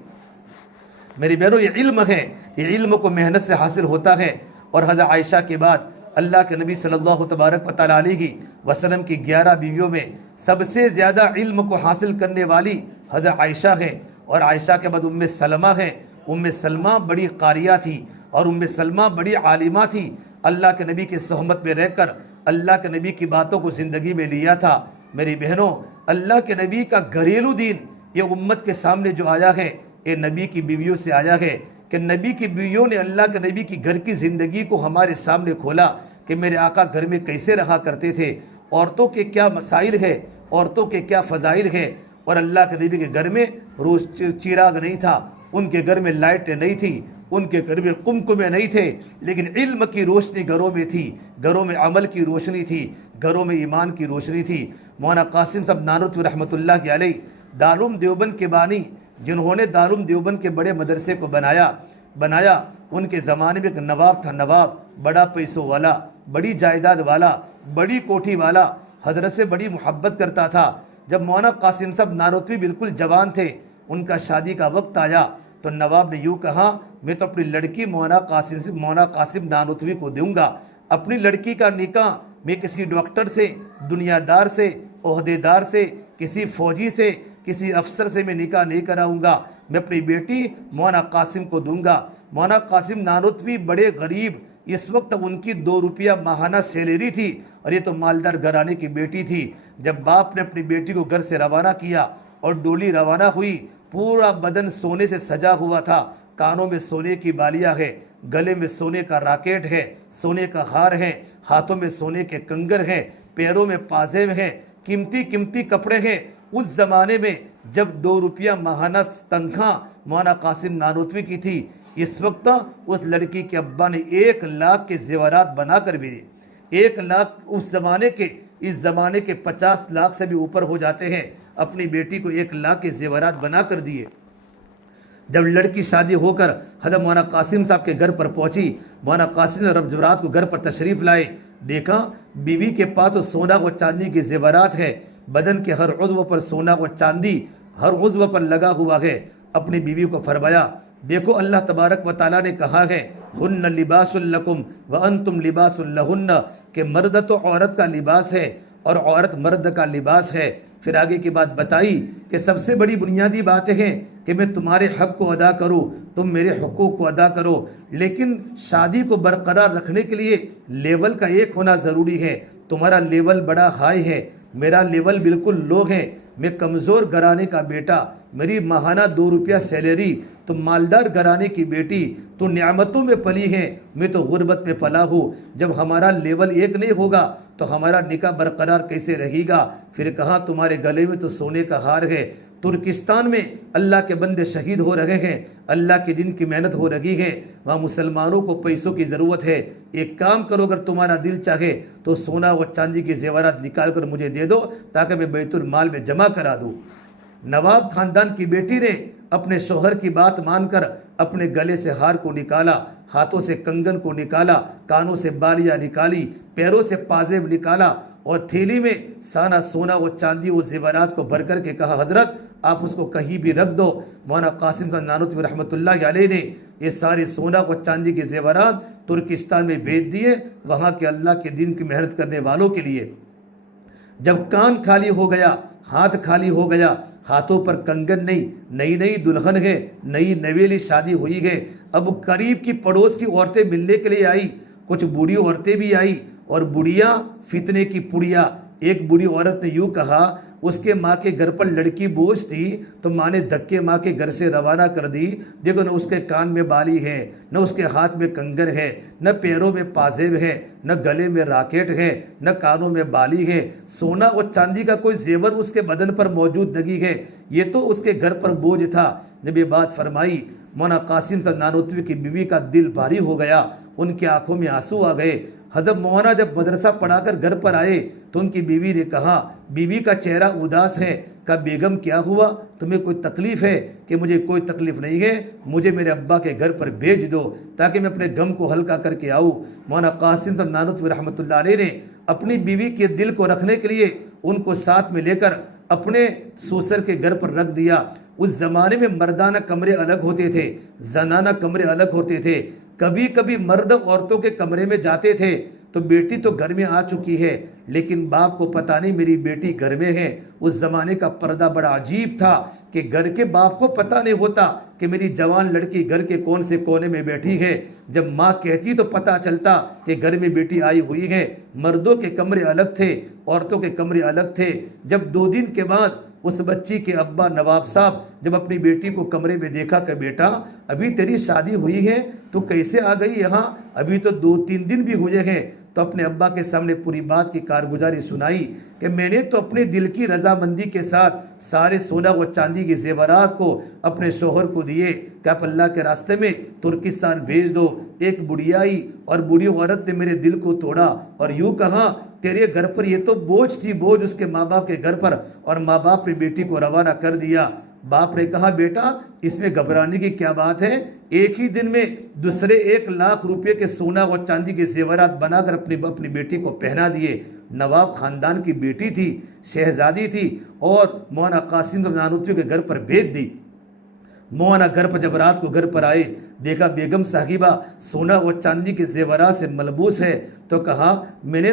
میری بہنوں، یہ علم ہے، یہ علم کو محنت سے حاصل ہوتا ہے۔ اور حضرت عائشہ کے بعد اللہ کے نبی صلی اللہ تبارک و تعالیٰ علیہ وسلم کی 11 بیویوں میں سب سے زیادہ علم کو حاصل کرنے والی حضرت عائشہ ہے، اور عائشہ کے بعد ام سلمہ ہے۔ ام سلمہ بڑی قاریہ تھی اور ام سلمہ بڑی عالمہ تھی۔ اللہ کے نبی کی صحبت میں رہ کر اللہ کے نبی کی باتوں کو زندگی میں لیا تھا۔ میری بہنوں، اللہ کے نبی کا گھریلو دین یہ امت کے سامنے جو آیا ہے یہ نبی کی بیویوں سے آیا ہے، کہ نبی کی بیویوں نے اللہ کے نبی کی گھر کی زندگی کو ہمارے سامنے کھولا کہ میرے آقا گھر میں کیسے رہا کرتے تھے، عورتوں کے کیا مسائل ہے، عورتوں کے کیا فضائل ہے۔ اور اللہ کے نبی کے گھر میں روز چراغ نہیں تھا، ان کے گھر میں لائٹیں نہیں تھی، ان کے گھر میں قمقمے نہیں تھے، لیکن علم کی روشنی گھروں میں تھی، گھروں میں عمل کی روشنی تھی، گھروں میں ایمان کی روشنی تھی۔ مولانا قاسم صاحب نانوتوی رحمۃ اللہ علیہ دارالعلوم دیوبند کے بانی، جنہوں نے دارالعلوم دیوبند کے بڑے مدرسے کو بنایا، ان کے زمانے میں ایک نواب تھا، نواب بڑا پیسوں والا، بڑی جائیداد والا، بڑی کوٹھی والا، حضرت سے بڑی محبت کرتا تھا۔ جب مولانا قاسم صاحب نانوتوی بالکل جوان تھے، ان کا شادی کا وقت آیا تو نواب نے یوں کہا، میں تو اپنی لڑکی مولانا قاسم نانوتوی کو دوں گا، اپنی لڑکی کا نکاح میں کسی ڈاکٹر سے، دنیا دار سے، عہدے دار سے، کسی فوجی سے، کسی افسر سے میں نکاح نہیں کراؤں گا، میں اپنی بیٹی مولانا قاسم کو دوں گا۔ مولانا قاسم نانوتوی بڑے غریب، اس وقت ان کی 2 روپیہ ماہانہ سیلری تھی، اور یہ تو مالدار گھرانے کی بیٹی تھی۔ جب باپ نے اپنی بیٹی کو گھر سے روانہ کیا اور ڈولی روانہ ہوئی، پورا بدن سونے سے سجا ہوا تھا، کانوں میں سونے کی بالیاں ہے، گلے میں سونے کا راکٹ ہے، سونے کا ہار ہے، ہاتھوں میں سونے کے کنگر ہیں، پیروں میں پازیب ہیں، قیمتی کپڑے ہیں۔ اس زمانے میں جب 2 روپیہ ماہانہ تنخواہ مولانا قاسم نانوتوی کی تھی، اس وقت اس لڑکی کے ابا نے 1 لاکھ کے زیورات بنا کر بھیجے۔ 1 لاکھ اس زمانے کے 50 لاکھ سے بھی اوپر ہو جاتے ہیں، اپنی بیٹی کو 1 لاکھ کے زیورات بنا کر دیے۔ جب لڑکی شادی ہو کر حضرت مولانا قاسم صاحب کے گھر پر پہنچی، مولانا قاسم نے جمعرات کو گھر پر تشریف لائے، دیکھا بیوی کے پاس سونا و چاندی کے زیورات ہے، بدن کے ہر عضو پر سونا و چاندی ہر عضو پر لگا ہوا ہے۔ اپنی بیوی کو فرمایا، دیکھو اللہ تبارک و تعالیٰ نے کہا ہے، ہن لباس لکم وانتم لباس لہن، کہ مرد تو عورت کا لباس ہے اور عورت مرد کا لباس ہے۔ پھر آگے کی بات بتائی کہ سب سے بڑی بنیادی باتیں ہیں کہ میں تمہارے حق کو ادا کروں، تم میرے حقوق کو ادا کرو، لیکن شادی کو برقرار رکھنے کے لیے لیول کا ایک ہونا ضروری ہے۔ تمہارا لیول بڑا ہائی ہے، میرا لیول بالکل لو ہے، میں کمزور گھرانے کا بیٹا، میری ماہانہ 2 روپیہ سیلری، تم مالدار گھرانے کی بیٹی، تو نعمتوں میں پلی ہے، میں تو غربت میں پلا ہوں۔ جب ہمارا لیول ایک نہیں ہوگا تو ہمارا نکاح برقرار کیسے رہے گا؟ پھر کہا تمہارے گلے میں تو سونے کا ہار ہے۔ ترکستان میں اللہ کے بندے شہید ہو رہے ہیں، اللہ کے دین کی محنت ہو رہی ہے، وہاں مسلمانوں کو پیسوں کی ضرورت ہے۔ ایک کام کرو، اگر تمہارا دل چاہے تو سونا و چاندی کے زیورات نکال کر مجھے دے دو تاکہ میں بیت المال میں جمع کرا دوں۔ نواب خاندان کی بیٹی نے اپنے شوہر کی بات مان کر اپنے گلے سے ہار کو نکالا، ہاتھوں سے کنگن کو نکالا، کانوں سے بالیاں نکالی، پیروں سے پازیب نکالا، اور تھیلی میں سانا سونا و چاندی و زیورات کو بھر کر کے کہا، حضرت آپ اس کو کہیں بھی رکھ دو۔ مولانا قاسم صاحب نانوتوی رحمۃ اللہ علیہ نے یہ سارے سونا و چاندی کے زیورات ترکستان میں بھیج دیے، وہاں کے اللہ کے دین کی محنت کرنے والوں کے لیے۔ جب کان خالی ہو گیا، ہاتھ خالی ہو گیا، ہاتھوں پر کنگن نہیں، نئی دلہن ہے، نئی نویلی شادی ہوئی ہے، اب قریب کی پڑوس کی عورتیں ملنے کے لیے آئی، کچھ بوڑھی عورتیں بھی آئی، اور بڑھیاں فتنے کی پڑیا۔ ایک بوڑھی عورت نے یوں کہا، اس کے ماں کے گھر پر لڑکی بوجھ تھی تو ماں نے دھکے ماں کے گھر سے روانہ کر دی، دیکھو نہ اس کے کان میں بالی ہے، نہ اس کے ہاتھ میں کنگر ہے، نہ پیروں میں پازیب ہے، نہ گلے میں راکٹ ہے، نہ کانوں میں بالی ہے، سونا اور چاندی کا کوئی زیور اس کے بدن پر موجود نہیں ہے، یہ تو اس کے گھر پر بوجھ تھا۔ جب یہ بات فرمائی، مولانا قاسم صاحب نانوتوی کی بیوی کا دل بھاری ہو گیا، ان کی آنکھوں میں آنسو آ گئے۔ حضرت مولانا جب مدرسہ پڑھا کر گھر پر آئے تو ان کی بیوی نے کہا، بیوی کا چہرہ اداس ہے، کہا بیگم کیا ہوا، تمہیں کوئی تکلیف ہے؟ کہ مجھے کوئی تکلیف نہیں ہے، مجھے میرے ابا کے گھر پر بھیج دو تاکہ میں اپنے غم کو ہلکا کر کے آؤں۔ مولانا قاسم صاحب نانوتوی رحمۃ اللہ علیہ نے اپنی بیوی کے دل کو رکھنے کے لیے ان کو ساتھ میں لے کر اپنے سسر کے گھر پر رکھ دیا۔ اس زمانے میں مردانہ کمرے الگ ہوتے تھے، زنانہ کمرے الگ ہوتے تھے۔ کبھی کبھی مرد عورتوں کے کمرے میں جاتے تھے تو بیٹی تو گھر میں آ چکی ہے لیکن باپ کو پتہ نہیں میری بیٹی گھر میں ہے۔ اس زمانے کا پردہ بڑا عجیب تھا کہ گھر کے باپ کو پتہ نہیں ہوتا کہ میری جوان لڑکی گھر کے کون سے کونے میں بیٹھی ہے۔ جب ماں کہتی تو پتہ چلتا کہ گھر میں بیٹی آئی ہوئی ہے۔ مردوں کے کمرے الگ تھے، عورتوں کے کمرے الگ تھے۔ جب 2 دن کے بعد اس بچی کے ابا نواب صاحب جب اپنی بیٹی کو کمرے میں دیکھا کہ بیٹا ابھی تیری شادی ہوئی ہے تو کیسے آ گئی یہاں، ابھی تو 2-3 دن بھی ہوئے ہیں، تو اپنے ابا کے سامنے پوری بات کی کارگزاری سنائی کہ میں نے تو اپنے دل کی رضامندی کے ساتھ سارے سونا و چاندی کے زیورات کو اپنے شوہر کو دیے کہ آپ اللہ کے راستے میں ترکستان بھیج دو۔ ایک بڑھیا آئی اور بوڑھی عورت نے میرے دل کو توڑا اور یوں کہا تیرے گھر پر یہ تو بوجھ تھی، بوجھ اس کے ماں باپ کے گھر پر، اور ماں باپ نے بیٹی کو روانہ کر دیا۔ باپ نے کہا بیٹا اس میں گھبرانے کی کیا بات ہے، ایک ہی دن میں دوسرے 1 لاکھ روپے کے سونا و چاندی کے زیورات بنا کر اپنی بیٹی کو پہنا دیے۔ نواب خاندان کی بیٹی تھی، شہزادی تھی، اور مولانا قاسم نانوتوی کے گھر پر بھیج دی۔ مولانا گھر پر جب رات کو گھر پر آئے، دیکھا بیگم صاحبہ سونا و چاندی کے زیورات سے ملبوس ہے، تو کہا میں نے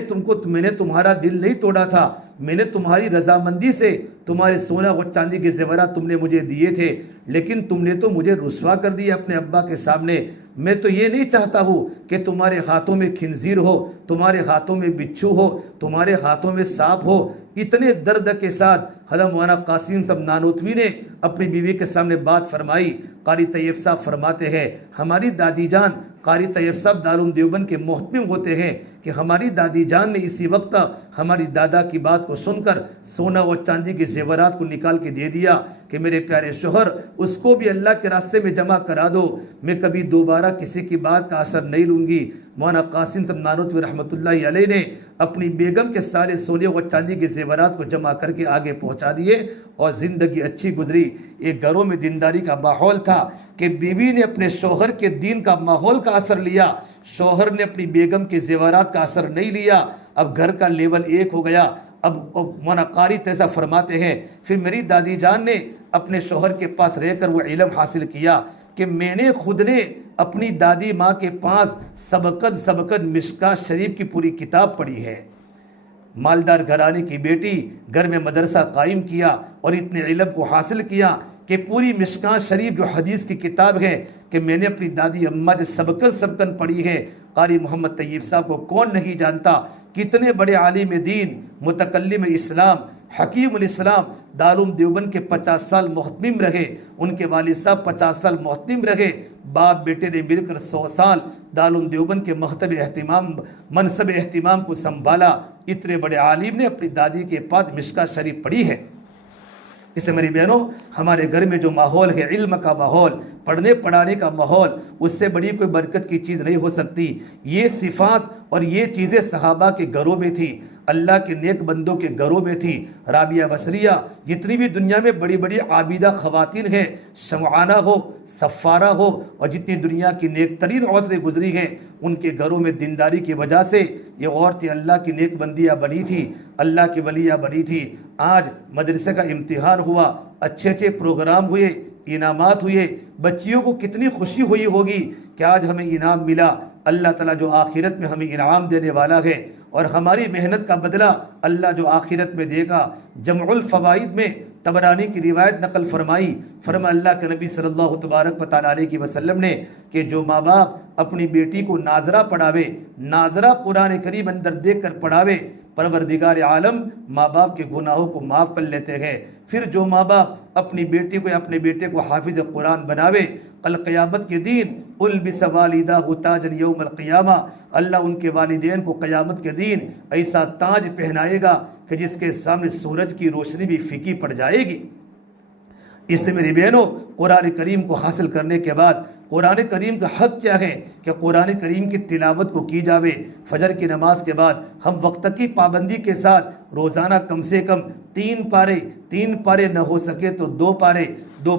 تمہارا دل نہیں توڑا تھا، میں نے تمہاری رضامندی سے تمہارے سونا و چاندی کے زیورات تم نے مجھے دیے تھے، لیکن تم نے تو مجھے رسوا کر دیا اپنے ابا کے سامنے۔ میں تو یہ نہیں چاہتا ہوں کہ تمہارے ہاتھوں میں خنزیر ہو، تمہارے ہاتھوں میں بچھو ہو، تمہارے ہاتھوں میں سانپ ہو۔ اتنے درد کے ساتھ حضرت مولانا قاسم صاحب نانوتوی نے اپنی بیوی کے سامنے بات فرمائی۔ قاری طیب صاحب فرماتے ہیں ہماری دادی جان، قاری طیب صاحب دارالعلوم دیوبند کے محتمم ہوتے ہیں، کہ ہماری دادی جان نے اسی وقت ہماری دادا کی بات کو سن کر سونا و چاندی کے زیورات کو نکال کے دے دیا کہ میرے پیارے شوہر اس کو بھی اللہ کے راستے میں جمع کرا دو، میں کبھی دوبارہ کسی کی بات کا اثر نہیں لوں گی۔ مولانا قاسم صاحب نانوتوی رحمۃ اللہ علیہ نے اپنی بیگم کے سارے سونے و چاندی کے زیورات کو جمع کر کے آگے پہنچا دیے اور زندگی اچھی گزری۔ ایک گھروں میں دینداری کا ماحول تھا کہ بیوی نے اپنے شوہر کے دین کا ماحول کا اثر لیا، شوہر نے اپنی بیگم کے زیورات کا اثر نہیں لیا۔ اب گھر کا لیول 1 ہو گیا۔ اب مولانا قاری تیسا فرماتے ہیں پھر میری دادی جان نے اپنے شوہر کے پاس رہ کر وہ علم حاصل کیا کہ میں نے خود نے اپنی دادی ماں کے پاس سبقت مشکات شریف کی پوری کتاب پڑھی ہے۔ مالدار گھرانے کی بیٹی، گھر میں مدرسہ قائم کیا اور اتنے علم کو حاصل کیا کہ پوری مشکات شریف جو حدیث کی کتاب ہے کہ میں نے اپنی دادی اماں سے سبقت پڑھی ہے۔ قاری محمد طیب صاحب کو کون نہیں جانتا، کتنے بڑے عالم دین، متکلم اسلام، حکیم الاسلام، دارالعلوم دیوبند کے 50 سال محتمم رہے، ان کے والد صاحب 50 سال محتمم رہے، باپ بیٹے نے مل کر 100 سال دارالعلوم دیوبند کے منصب اہتمام کو سنبھالا۔ اتنے بڑے عالم نے اپنی دادی کے پاس مشکات شریف پڑھی ہے۔ اس سے میری بہنوں ہمارے گھر میں جو ماحول ہے، علم کا ماحول، پڑھنے پڑھانے کا ماحول، اس سے بڑی کوئی برکت کی چیز نہیں ہو سکتی۔ یہ صفات اور یہ چیزیں صحابہ کے گھروں میں تھی، اللہ کے نیک بندوں کے گھروں میں تھی۔ رابعہ بصریہ، جتنی بھی دنیا میں بڑی بڑی عابدہ خواتین ہیں، شمعانہ ہو، صفارہ ہو، اور جتنی دنیا کی نیک ترین عورتیں گزری ہیں، ان کے گھروں میں دینداری کی وجہ سے یہ عورتیں اللہ کی نیک بندیاں بنی تھی، اللہ کی ولیہ بنی تھی۔ آج مدرسے کا امتحان ہوا، اچھے پروگرام ہوئے، انعامات ہوئے، بچیوں کو کتنی خوشی ہوئی ہوگی کہ آج ہمیں انعام ملا۔ اللہ تعالیٰ جو آخرت میں ہمیں انعام دینے والا ہے اور ہماری محنت کا بدلہ اللہ جو آخرت میں دے گا۔ جمع الفوائد میں طبرانی کی روایت نقل فرمائی، فرما اللہ کے نبی صلی اللہ تبارک و تعالیٰ علیہ وسلم نے کہ جو ماں باپ اپنی بیٹی کو ناظرہ پڑھاوے، ناظرہ قرآن کریم اندر دیکھ کر پڑھاوے، پروردگار عالم ماں باپ کے گناہوں کو معاف کر لیتے ہیں۔ پھر جو ماں باپ اپنی بیٹی کو یا اپنے بیٹے کو حافظ قرآن بناوے، کل قیامت کے دن البس والدہ تاجا یوم القیامہ، اللہ ان کے والدین کو قیامت کے دن ایسا تاج پہنائے گا کہ جس کے سامنے سورج کی روشنی بھی پھیکی پڑ جائے گی۔ اس لیے میری بہنوں قرآن کریم کو حاصل کرنے کے بعد قرآن کریم کا حق کیا ہے کہ قرآن کریم کی تلاوت کو کی جاوے۔ فجر کی نماز کے بعد ہم وقت کی پابندی کے ساتھ روزانہ کم سے کم 3 پارے نہ ہو سکے تو 2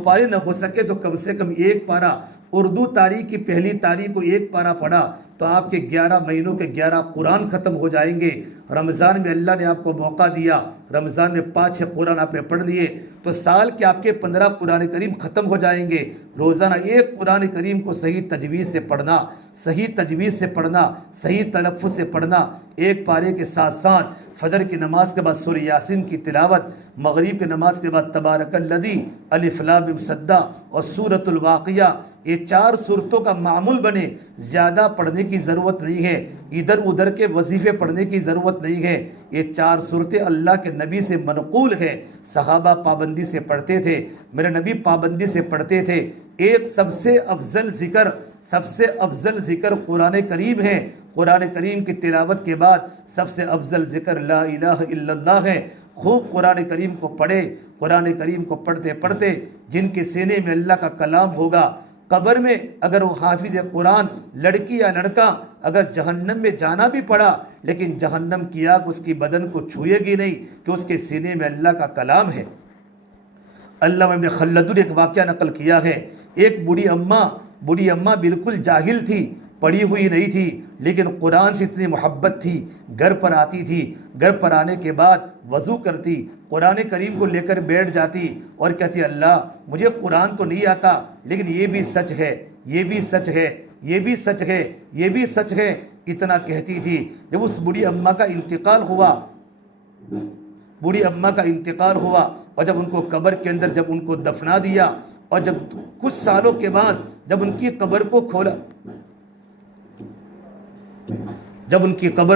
پارے نہ ہو سکے تو کم سے کم 1 پارا، اردو تاریخ کی پہلی تاریخ کو 1 پارا پڑھا تو آپ کے 11 مہینوں کے 11 قرآن ختم ہو جائیں گے۔ رمضان میں اللہ نے آپ کو موقع دیا، رمضان میں 5-6 قرآن آپ نے پڑھ لیے تو سال کے آپ کے 15 قرآن کریم ختم ہو جائیں گے۔ روزانہ 1 قرآن کریم کو صحیح تجویز سے پڑھنا، صحیح تجوید سے پڑھنا، صحیح تلفظ سے پڑھنا، ایک پارے کے ساتھ ساتھ فجر کی نماز کے بعد سورہ یاسین کی تلاوت، مغرب کی نماز کے بعد تبارک الذی، الف لام میم سجدہ اور سورۃ الواقعہ، یہ 4 صورتوں کا معمول بنے۔ زیادہ پڑھنے کی ضرورت نہیں ہے، ادھر ادھر کے وظیفے پڑھنے کی ضرورت نہیں ہے۔ یہ 4 صورتیں اللہ کے نبی سے منقول ہے، صحابہ پابندی سے پڑھتے تھے، میرے نبی پابندی سے پڑھتے تھے۔ ایک سب سے افضل ذکر قرآن کریم ہے۔ قرآن کریم کی تلاوت کے بعد سب سے افضل ذکر لا الہ الا اللہ ہے۔ خوب قرآن کریم کو پڑھے۔ قرآن کریم کو پڑھتے پڑھتے جن کے سینے میں اللہ کا کلام ہوگا، قبر میں اگر وہ حافظ قرآن لڑکی یا لڑکا اگر جہنم میں جانا بھی پڑا، لیکن جہنم کی آگ اس کی بدن کو چھوئے گی نہیں، کہ اس کے سینے میں اللہ کا کلام ہے۔ علامہ ابن خلدون نے ایک واقعہ نقل کیا ہے۔ ایک بوڑھی اماں بالکل جاہل تھی، پڑھی ہوئی نہیں تھی، لیکن قرآن سے اتنی محبت تھی، گھر پر آتی تھی، گھر پر آنے کے بعد وضو کرتی، قرآن کریم کو لے کر بیٹھ جاتی اور کہتی اللہ مجھے قرآن تو نہیں آتا، لیکن یہ بھی سچ ہے، یہ بھی سچ ہے، یہ بھی سچ ہے، یہ بھی سچ ہے، اتنا کہتی تھی۔ جب اس بوڑھی اماں کا انتقال ہوا اور جب ان کو قبر کے اندر جب ان کو دفنا دیا، اور جب کچھ سالوں کے بعد جب ان کی قبر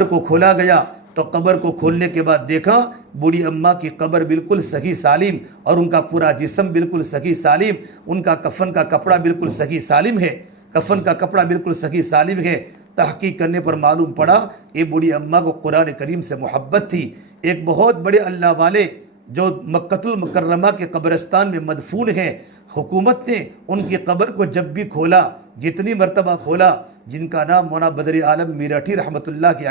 کو کھولا گیا، تو قبر کو کھولنے کے بعد دیکھا بوڑھی اماں کی قبر بالکل صحیح سالم، اور ان کا پورا جسم بالکل صحیح سالم، ان کا کفن کا کپڑا بالکل صحیح سالم ہے، کفن کا کپڑا بالکل صحیح سالم ہے۔ تحقیق کرنے پر معلوم پڑا یہ بوڑھی اماں کو قرآن کریم سے محبت تھی۔ ایک بہت بڑے اللہ والے جو مکۃ المکرمہ کے قبرستان میں مدفون ہیں، حکومت نے ان کی قبر کو جب بھی کھولا، جتنی مرتبہ کھولا، جن کا نام مولانا بدر عالم میرٹھی رحمۃ اللہ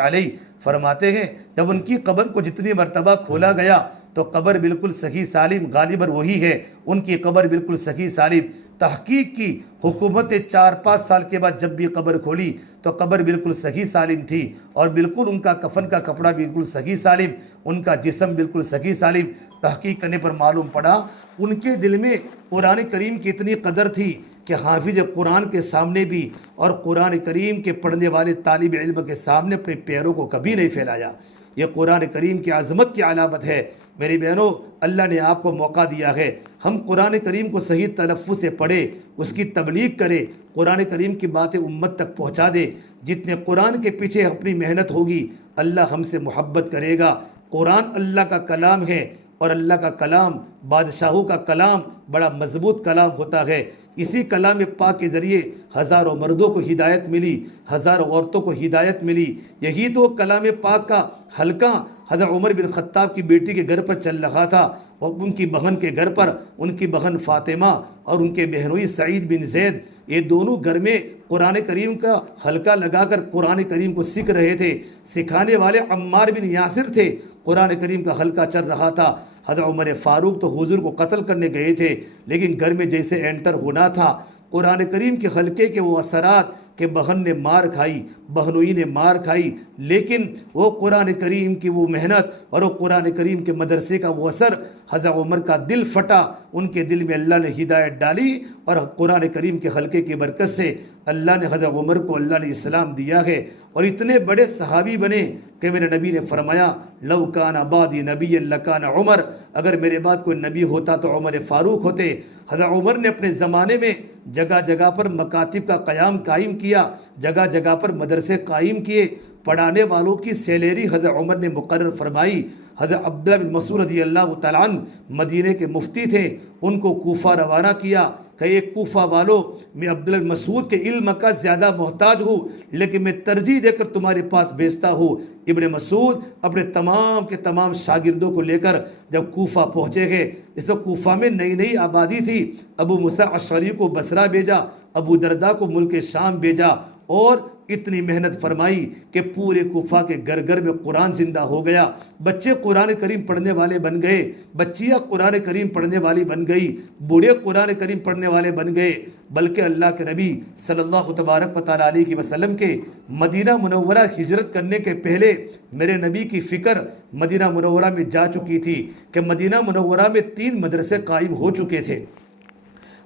علیہ فرماتے ہیں، جب ان کی قبر کو جتنی مرتبہ کھولا گیا تو قبر بالکل صحیح سالم، غالباً وہی ہے، ان کی قبر بالکل صحیح سالم۔ تحقیق کی، حکومت نے 4-5 سال کے بعد جب بھی قبر کھولی تو قبر بالکل صحیح سالم تھی، اور بالکل ان کا کفن کا کپڑا بالکل صحیح سالم، ان کا جسم بالکل صحیح سالم۔ تحقیق کرنے پر معلوم پڑا ان کے دل میں قرآن کریم کی اتنی قدر تھی کہ حافظ قرآن کے سامنے بھی اور قرآن کریم کے پڑھنے والے طالب علم کے سامنے اپنے پیروں کو کبھی نہیں پھیلایا۔ یہ قرآن کریم کی عظمت کی علامت ہے۔ میری بہنوں، اللہ نے آپ کو موقع دیا ہے، ہم قرآن کریم کو صحیح تلفظ سے پڑھے، اس کی تبلیغ کرے، قرآن کریم کی باتیں امت تک پہنچا دے۔ جتنے قرآن کے پیچھے اپنی محنت ہوگی، اللہ ہم سے محبت کرے گا۔ قرآن اللہ کا کلام ہے، اور اللہ کا کلام، بادشاہوں کا کلام بڑا مضبوط کلام ہوتا ہے۔ اسی کلام پاک کے ذریعے ہزاروں مردوں کو ہدایت ملی، ہزاروں عورتوں کو ہدایت ملی۔ یہی تو کلام پاک کا حلقہ حضرت عمر بن خطاب کی بیٹی کے گھر پر چل رہا تھا، اور ان کی بہن کے گھر پر ان کی بہن فاطمہ اور ان کے بہنوئی سعید بن زید، یہ دونوں گھر میں قرآن کریم کا حلقہ لگا کر قرآن کریم کو سیکھ رہے تھے۔ سکھانے والے عمار بن یاسر تھے۔ قرآن کریم کا حلقہ چل رہا تھا۔ حضرت عمر فاروق تو حضور کو قتل کرنے گئے تھے، لیکن گھر میں جیسے انٹر ہونا تھا، قرآن کریم کے حلقے کے وہ اثرات کہ بہن نے مار کھائی، بہنوئی نے مار کھائی، لیکن وہ قرآن کریم کی وہ محنت اور وہ قرآن کریم کے مدرسے کا وہ اثر، حضرت عمر کا دل پھٹا، ان کے دل میں اللہ نے ہدایت ڈالی، اور قرآن کریم کے حلقے کی برکت سے اللہ نے حضرت عمر کو اللہ نے اسلام دیا ہے، اور اتنے بڑے صحابی بنے کہ میرے نبی نے فرمایا لو کان بعدی نبی لکان عمر، اگر میرے بعد کوئی نبی ہوتا تو عمر فاروق ہوتے۔ حضرت عمر نے اپنے زمانے میں جگہ جگہ پر مکاتب کا قائم کیا، جگہ جگہ پر مدرسے قائم کیے، پڑھانے والوں کی سیلری حضرت عمر نے مقرر فرمائی۔ حضرت عبداللہ بن مسعود رضی اللہ تعالیٰ عنہ مدینے کے مفتی تھے، ان کو کوفہ روانہ کیا کہ ایک کوفہ والوں، میں عبداللہ بن مسعود کے علم کا زیادہ محتاج ہوں، لیکن میں ترجیح دے کر تمہارے پاس بھیجتا ہوں۔ ابن مسعود اپنے تمام کے تمام شاگردوں کو لے کر جب کوفہ پہنچے گئے، اس وقت کوفہ میں نئی آبادی تھی، ابو موسیٰ اشعری کو بصرہ بھیجا، ابو درداء کو ملک شام بھیجا، اور اتنی محنت فرمائی کہ پورے کوفہ کے گھر میں قرآن زندہ ہو گیا۔ بچے قرآن کریم پڑھنے والے بن گئے، بچیاں قرآن کریم پڑھنے والی بن گئی، بوڑھے قرآن کریم پڑھنے والے بن گئے، بلکہ اللہ کے نبی صلی اللہ تبارک و تعالیٰ علیہ وسلم کے مدینہ منورہ ہجرت کرنے کے پہلے میرے نبی کی فکر مدینہ منورہ میں جا چکی تھی کہ مدینہ منورہ میں 3 مدرسے قائم ہو چکے تھے۔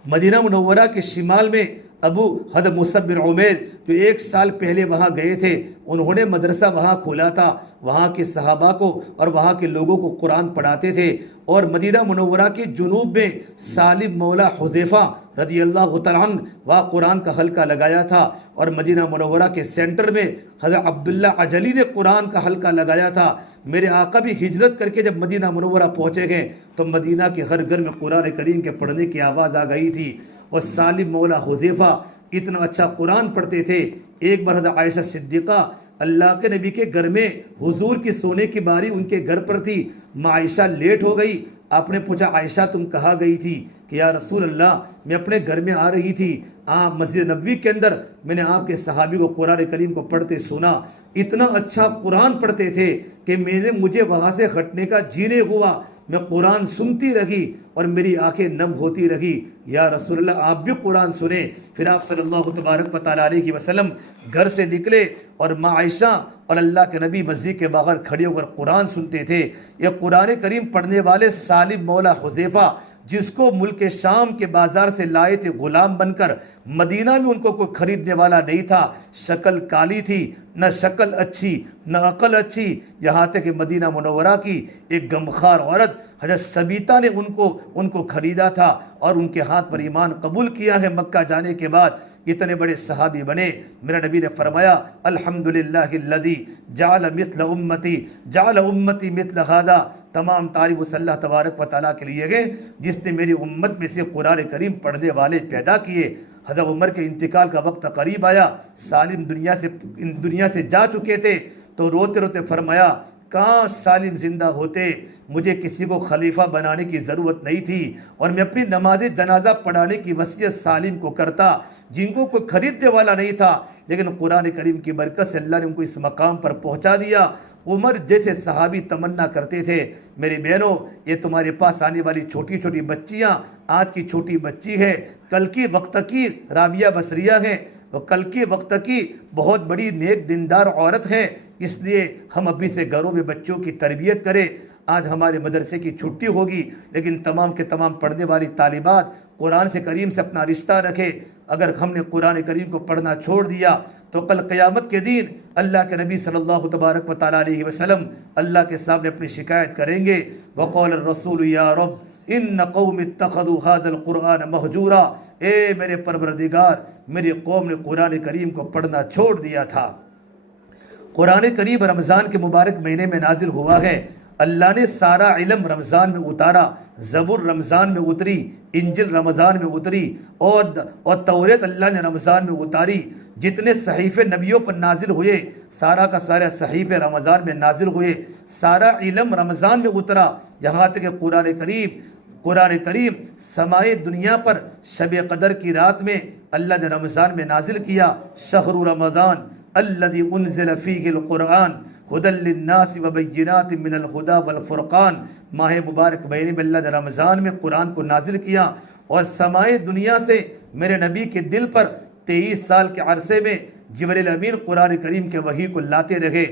مدینہ منورہ کے شمال میں ابو حضرت مصعب بن عمیر جو 1 سال پہلے وہاں گئے تھے، انہوں نے مدرسہ وہاں کھولا تھا، وہاں کے صحابہ کو اور وہاں کے لوگوں کو قرآن پڑھاتے تھے۔ اور مدینہ منورہ کے جنوب میں سالم مولا حذیفہ رضی اللہ تعالیٰ عنہ وہاں قرآن کا حلقہ لگایا تھا، اور مدینہ منورہ کے سینٹر میں حضرت عبداللہ عجلی نے قرآن کا حلقہ لگایا تھا۔ میرے آقا بھی ہجرت کر کے جب مدینہ منورہ پہنچے گئے تو مدینہ کے ہر گھر میں قرآن کریم کے پڑھنے کی آواز آ گئی تھی، اور سالم مولا حذیفہ اتنا اچھا قرآن پڑھتے تھے۔ ایک بار حضرت عائشہ صدیقہ اللہ کے نبی کے گھر میں حضور کی سونے کی باری ان کے گھر پر تھی، ماں عائشہ لیٹ ہو گئی۔ آپ نے پوچھا عائشہ تم کہاں گئی تھی؟ کہ یا رسول اللہ میں اپنے گھر میں آ رہی تھی، مسجد نبوی کے اندر میں نے آپ کے صحابی کو قرآن کریم کو پڑھتے سنا، اتنا اچھا قرآن پڑھتے تھے کہ مجھے وہاں سے ہٹنے کا جی نہیں ہوا، میں قرآن سنتی رہی اور میری آنکھیں نم ہوتی رہی۔ یا رسول اللہ آپ بھی قرآن سنیں۔ پھر آپ صلی اللہ تبارک و تعالیٰ علیہ وسلم گھر سے نکلے اور ماں عائشہ اور اللہ کے نبی مسجد کے باہر کھڑے ہو کر قرآن سنتے تھے۔ یہ قرآن کریم پڑھنے والے سالم مولا حذیفہ جس کو ملک شام کے بازار سے لائے تھے غلام بن کر، مدینہ میں ان کو کوئی خریدنے والا نہیں تھا، شکل کالی تھی، نہ شکل اچھی نہ عقل اچھی، یہاں تک کہ مدینہ منورہ کی ایک غمخوار عورت حضرت سبیتا نے ان کو خریدا تھا اور ان کے ہاتھ پر ایمان قبول کیا ہے۔ مکہ جانے کے بعد اتنے بڑے صحابی بنے۔ میرا نبی نے فرمایا الحمدللہ الذی جعل امتی مثل ھذا، تمام تعریف اس اللہ تبارک و تعالیٰ کے لیے گئے جس نے میری امت میں سے قرآن کریم پڑھنے والے پیدا کیے۔ حضرت عمر کے انتقال کا وقت قریب آیا، سالم دنیا سے جا چکے تھے، تو روتے روتے فرمایا کاش سالم زندہ ہوتے، مجھے کسی کو خلیفہ بنانے کی ضرورت نہیں تھی اور میں اپنی نماز جنازہ پڑھانے کی وصیت سالم کو کرتا، جن کو کوئی خریدنے والا نہیں تھا، لیکن قرآن کریم کی برکت سے اللہ نے ان کو اس مقام پر پہنچا دیا۔ عمر جیسے صحابی تمنا کرتے تھے میری بہنوں یہ تمہارے پاس آنے والی چھوٹی چھوٹی بچیاں، آج کی چھوٹی بچی ہے، کل کی وقت کی رابعہ بصریہ ہے، اور کل کے وقت کی بہت بڑی نیک دیندار عورت ہے، اس لیے ہم ابھی سے گھروں میں بچوں کی تربیت کریں۔ آج ہمارے مدرسے کی چھٹی ہوگی لیکن تمام کے تمام پڑھنے والی طالبات قرآن سے کریم سے اپنا رشتہ رکھے۔ اگر ہم نے قرآن کریم کو پڑھنا چھوڑ دیا تو کل قیامت کے دن اللہ کے نبی صلی اللہ تبارک و تعالیٰ علیہ وسلم اللہ کے سامنے اپنی شکایت کریں گے۔ وقال الرسول یا رب ان قوم اتخذوا هذا القرآن مہجورا، اے میرے پروردگار میری قوم نے قرآن کریم کو پڑھنا چھوڑ دیا تھا۔ قرآن کریم رمضان کے مبارک مہینے میں نازل ہوا ہے، اللہ نے سارا علم رمضان میں اتارا، زبور رمضان میں اتری، انجیل رمضان میں اتری، اور توریت اللہ نے رمضان میں اتاری۔ جتنے صحیفے نبیوں پر نازل ہوئے سارا کا سارا صحیفے رمضان میں نازل ہوئے، سارا علم رمضان میں اترا، یہاں تک کہ قرآن کریم سمائے دنیا پر شب قدر کی رات میں اللہ نے رمضان میں نازل کیا۔ شہر رمضان الذی انزل فیہ القرآن ھدی للناس وبینات من الہدی والفرقان، ماہ مبارک مہینے میں اللہ نے رمضان میں قرآن کو نازل کیا، اور سمائے دنیا سے میرے نبی کے دل پر 23 سال کے عرصے میں جبریل امین قرآن کریم کے وحی کو لاتے رہے۔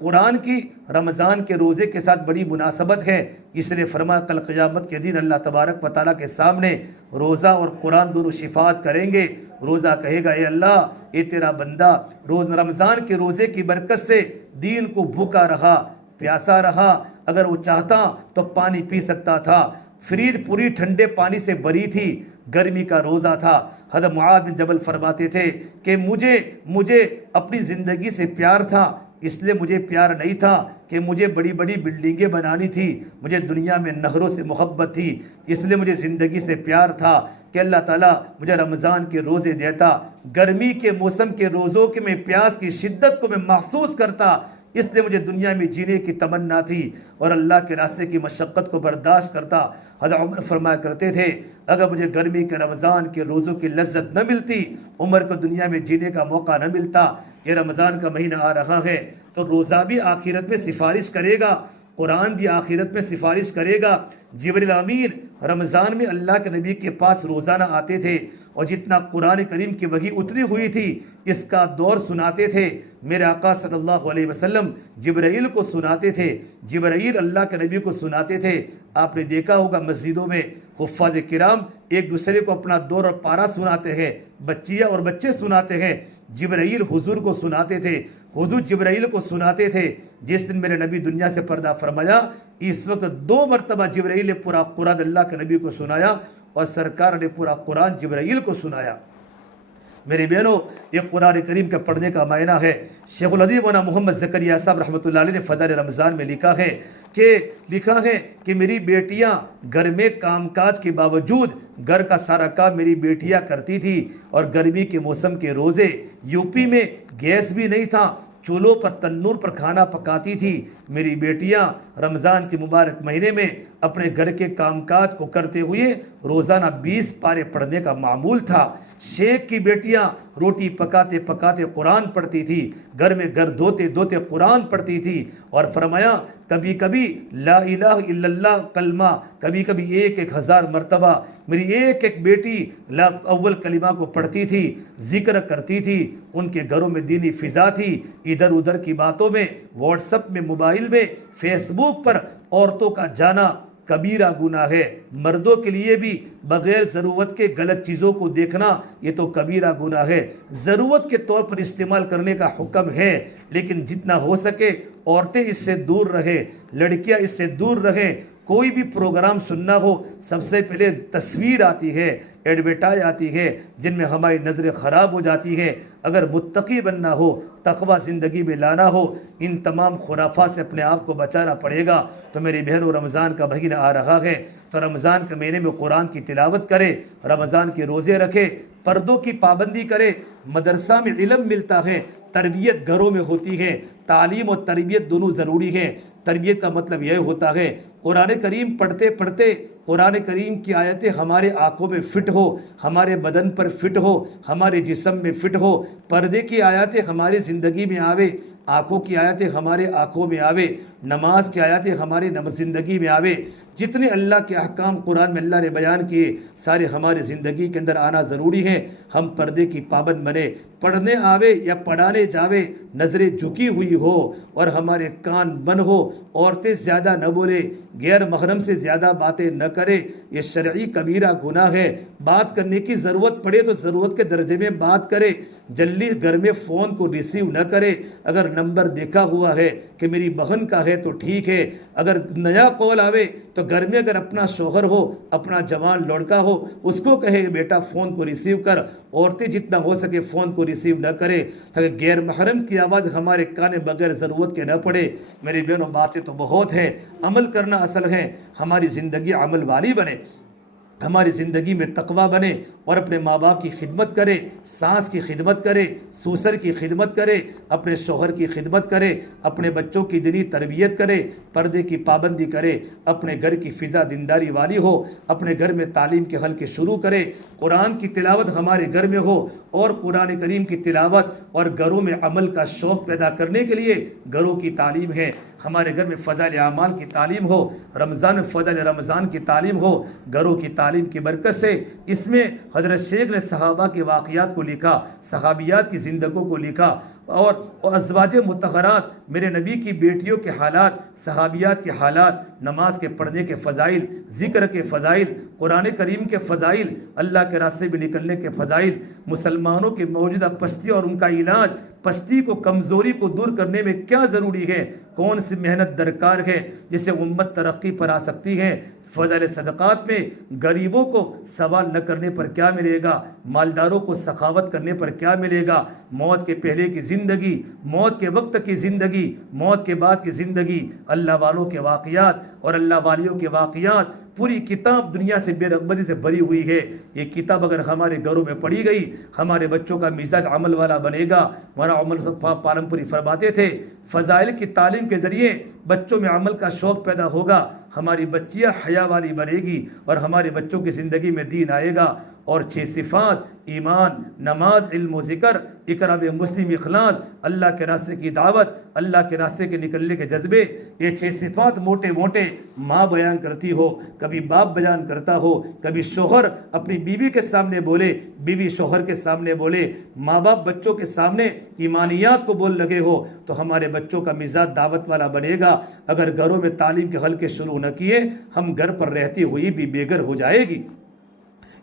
قرآن کی رمضان کے روزے کے ساتھ بڑی مناسبت ہے، اس لیے فرمایا کل قیامت کے دن اللہ تبارک و تعالیٰ کے سامنے روزہ اور قرآن دونوں شفاعت کریں گے۔ روزہ کہے گا اے اللہ اے تیرا بندہ رمضان کے روزے کی برکت سے دین کو بھوکا رہا پیاسا رہا، اگر وہ چاہتا تو پانی پی سکتا تھا، فریج پوری ٹھنڈے پانی سے بھری تھی، گرمی کا روزہ تھا۔ حضرت معاذ بن جبل فرماتے تھے کہ مجھے اپنی زندگی سے پیار تھا، اس لیے مجھے پیار نہیں تھا کہ مجھے بڑی بڑی بلڈنگیں بنانی تھی، مجھے دنیا میں نہروں سے محبت تھی، اس لیے مجھے زندگی سے پیار تھا کہ اللہ تعالیٰ مجھے رمضان کے روزے دیتا، گرمی کے موسم کے روزوں کے میں پیاس کی شدت کو میں محسوس کرتا، اس لیے مجھے دنیا میں جینے کی تمنا تھی اور اللہ کے راستے کی مشقت کو برداشت کرتا۔ حضرت عمر فرمایا کرتے تھے اگر مجھے گرمی کے رمضان کے روزوں کی لذت نہ ملتی، عمر کو دنیا میں جینے کا موقع نہ ملتا۔ یہ رمضان کا مہینہ آ رہا ہے تو روزہ بھی آخرت میں سفارش کرے گا، قرآن بھی آخرت میں سفارش کرے گا۔ جبریل امین رمضان میں اللہ کے نبی کے پاس روزانہ آتے تھے اور جتنا قرآن کریم کی وحی اتری ہوئی تھی اس کا دور سناتے تھے۔ میرے آقا صلی اللہ علیہ وسلم جبرائیل کو سناتے تھے، جبرائیل اللہ کے نبی کو سناتے تھے۔ آپ نے دیکھا ہوگا مسجدوں میں حفاظ کرام ایک دوسرے کو اپنا دور اور پارا سناتے ہیں، بچیاں اور بچے سناتے ہیں۔ جبرائیل حضور کو سناتے تھے، حضور جبرائیل کو سناتے تھے۔ جس دن میرے نبی دنیا سے پردہ فرمایا، اس وقت 2 مرتبہ جبرائیل نے پورا قرآن اللہ کے نبی کو سنایا اور سرکار نے پورا قرآن جبرائیل کو سنایا۔ میری بہنوں، یہ قرآن کریم کے پڑھنے کا معنی ہے۔ شیخ الحدیث مولانا محمد زکریا صاحب رحمۃ اللہ علیہ نے فضائل رمضان میں لکھا ہے کہ میری بیٹیاں گھر میں کام کاج کے باوجود گھر کا سارا کام میری بیٹیاں کرتی تھی، اور گرمی کے موسم کے روزے یو پی میں گیس بھی نہیں تھا، چولہوں پر تنور پر کھانا پکاتی تھی۔ میری بیٹیاں رمضان کے مبارک مہینے میں اپنے گھر کے کام کاج کو کرتے ہوئے روزانہ 20 پارے پڑھنے کا معمول تھا۔ شیخ کی بیٹیاں روٹی پکاتے پکاتے قرآن پڑھتی تھی، گھر میں گھر دھوتے دھوتے قرآن پڑھتی تھی، اور فرمایا کبھی کبھی لا الہ الا اللہ کلمہ، کبھی کبھی 1000 مرتبہ میری ایک بیٹی اول کلمہ کو پڑھتی تھی، ذکر کرتی تھی۔ ان کے گھروں میں دینی فضا تھی، ادھر ادھر کی باتوں میں، واٹس ایپ میں، موبائل میں، فیس بک پر عورتوں کا جانا کبیرہ گناہ ہے۔ مردوں کے لیے بھی بغیر ضرورت کے غلط چیزوں کو دیکھنا یہ تو کبیرہ گناہ ہے۔ ضرورت کے طور پر استعمال کرنے کا حکم ہے، لیکن جتنا ہو سکے عورتیں اس سے دور رہیں، لڑکیاں اس سے دور رہیں۔ کوئی بھی پروگرام سننا ہو سب سے پہلے تصویر آتی ہے، ایڈورٹائز آتی ہے، جن میں ہماری نظریں خراب ہو جاتی ہے۔ اگر متقی بننا ہو، تقوی زندگی میں لانا ہو، ان تمام خرافات سے اپنے آپ کو بچانا پڑے گا۔ تو میری بہنوں، رمضان کا مہینہ آ رہا ہے، تو رمضان کے مہینے میں قرآن کی تلاوت کرے، رمضان کے روزے رکھے، پردوں کی پابندی کرے۔ مدرسہ میں علم ملتا ہے، تربیت گھروں میں ہوتی ہے۔ تعلیم اور تربیت دونوں ضروری ہیں۔ تربیت کا مطلب یہ ہوتا ہے قرآن کریم پڑھتے پڑھتے قرآن کریم کی آیتیں ہمارے آنکھوں میں فٹ ہو، ہمارے بدن پر فٹ ہو، ہمارے جسم میں فٹ ہو۔ پردے کی آیتیں ہماری زندگی میں آوے، آنکھوں کی آیتیں ہمارے آنکھوں میں آوے، نماز کی آیتیں ہماری زندگی میں آوے۔ جتنے اللہ کے احکام قرآن میں اللہ نے بیان کیے سارے ہماری زندگی کے اندر آنا ضروری ہے۔ ہم پردے کی پابند بنے، پڑھنے آوے یا پڑھانے جاوے نظریں جھکی ہوئی ہو اور ہمارے کان بند ہو، عورتیں زیادہ نہ بولے، غیر محرم سے زیادہ باتیں نہ کرے۔ یہ شرعی کبیرہ گناہ ہے۔ بات کرنے کی ضرورت پڑے تو ضرورت کے درجے میں بات کرے، جلدی گھر میں فون کو ریسیو نہ کرے۔ اگر نمبر دیکھا ہوا ہے کہ میری بہن کا ہے تو ٹھیک ہے، اگر نیا کال آوے تو گھر میں اگر اپنا شوہر ہو، اپنا جوان لڑکا ہو، اس کو کہے بیٹا فون کو ریسیو کر۔ عورتیں جتنا ہو سکے فون کو ریسیو نہ کرے تاکہ غیر محرم کی آواز ہمارے کانے بغیر ضرورت کے نہ پڑے۔ میری بہنوں، باتیں تو بہت ہیں، عمل کرنا اصل ہے۔ ہماری زندگی عمل والی بنے، ہماری زندگی میں تقوی بنے، اور اپنے ماں باپ کی خدمت کرے، ساس کی خدمت کرے، سسر کی خدمت کرے، اپنے شوہر کی خدمت کرے، اپنے بچوں کی دینی تربیت کرے، پردے کی پابندی کرے، اپنے گھر کی فضا دینداری والی ہو، اپنے گھر میں تعلیم کے حلقے شروع کرے، قرآن کی تلاوت ہمارے گھر میں ہو، اور قرآن کریم کی تلاوت اور گھروں میں عمل کا شوق پیدا کرنے کے لیے گھروں کی تعلیم ہے۔ ہمارے گھر میں فضائل اعمال کی تعلیم ہو، رمضان میں فضائل رمضان کی تعلیم ہو، گھروں کی تعلیم کی برکت سے۔ اس میں حضرت شیخ نے صحابہ کے واقعات کو لکھا، صحابیات کی زندگیوں کو لکھا، اور ازواج مطہرات میرے نبی کی بیٹیوں کے حالات، صحابیات کے حالات، نماز کے پڑھنے کے فضائل، ذکر کے فضائل، قرآن کریم کے فضائل، اللہ کے راستے میں نکلنے کے فضائل، مسلمانوں کی موجودہ پستی اور ان کا علاج، پستی کو، کمزوری کو دور کرنے میں کیا ضروری ہے، کون سی محنت درکار ہے جس سے امت ترقی پر آ سکتی ہے۔ فضائل صدقات میں غریبوں کو سوال نہ کرنے پر کیا ملے گا، مالداروں کو سخاوت کرنے پر کیا ملے گا، موت کے پہلے کی زندگی، موت کے وقت کی زندگی، موت کے بعد کی زندگی، اللہ والوں کے واقعات اور اللہ والیوں کے واقعات، پوری کتاب دنیا سے بے رغبتی سے بھری ہوئی ہے۔ یہ کتاب اگر ہمارے گھروں میں پڑھی گئی، ہمارے بچوں کا مزاج عمل والا بنے گا۔ ہمارا عمل پالمپوری فرماتے تھے فضائل کی تعلیم کے ذریعے بچوں میں عمل کا شوق پیدا ہوگا، ہماری بچیاں حیا والی بنے گی، اور ہمارے بچوں کی زندگی میں دین آئے گا۔ اور 6 صفات ایمان، نماز، علم و ذکر، اقرا مسلم، اخلاص، اللہ کے راستے کی دعوت، اللہ کے راستے کے نکلنے کے جذبے، یہ 6 صفات موٹے موٹے ماں بیان کرتی ہو، کبھی باپ بیان کرتا ہو، کبھی شوہر اپنی بیوی کے سامنے بولے، بیوی شوہر کے سامنے بولے، ماں باپ بچوں کے سامنے ایمانیات کو بول لگے ہو، تو ہمارے بچوں کا مزاج دعوت والا بنے گا۔ اگر گھروں میں تعلیم کے حلقے شروع نہ کیے، ہم گھر پر رہتی ہوئی بھی بے گھر ہو جائے گی۔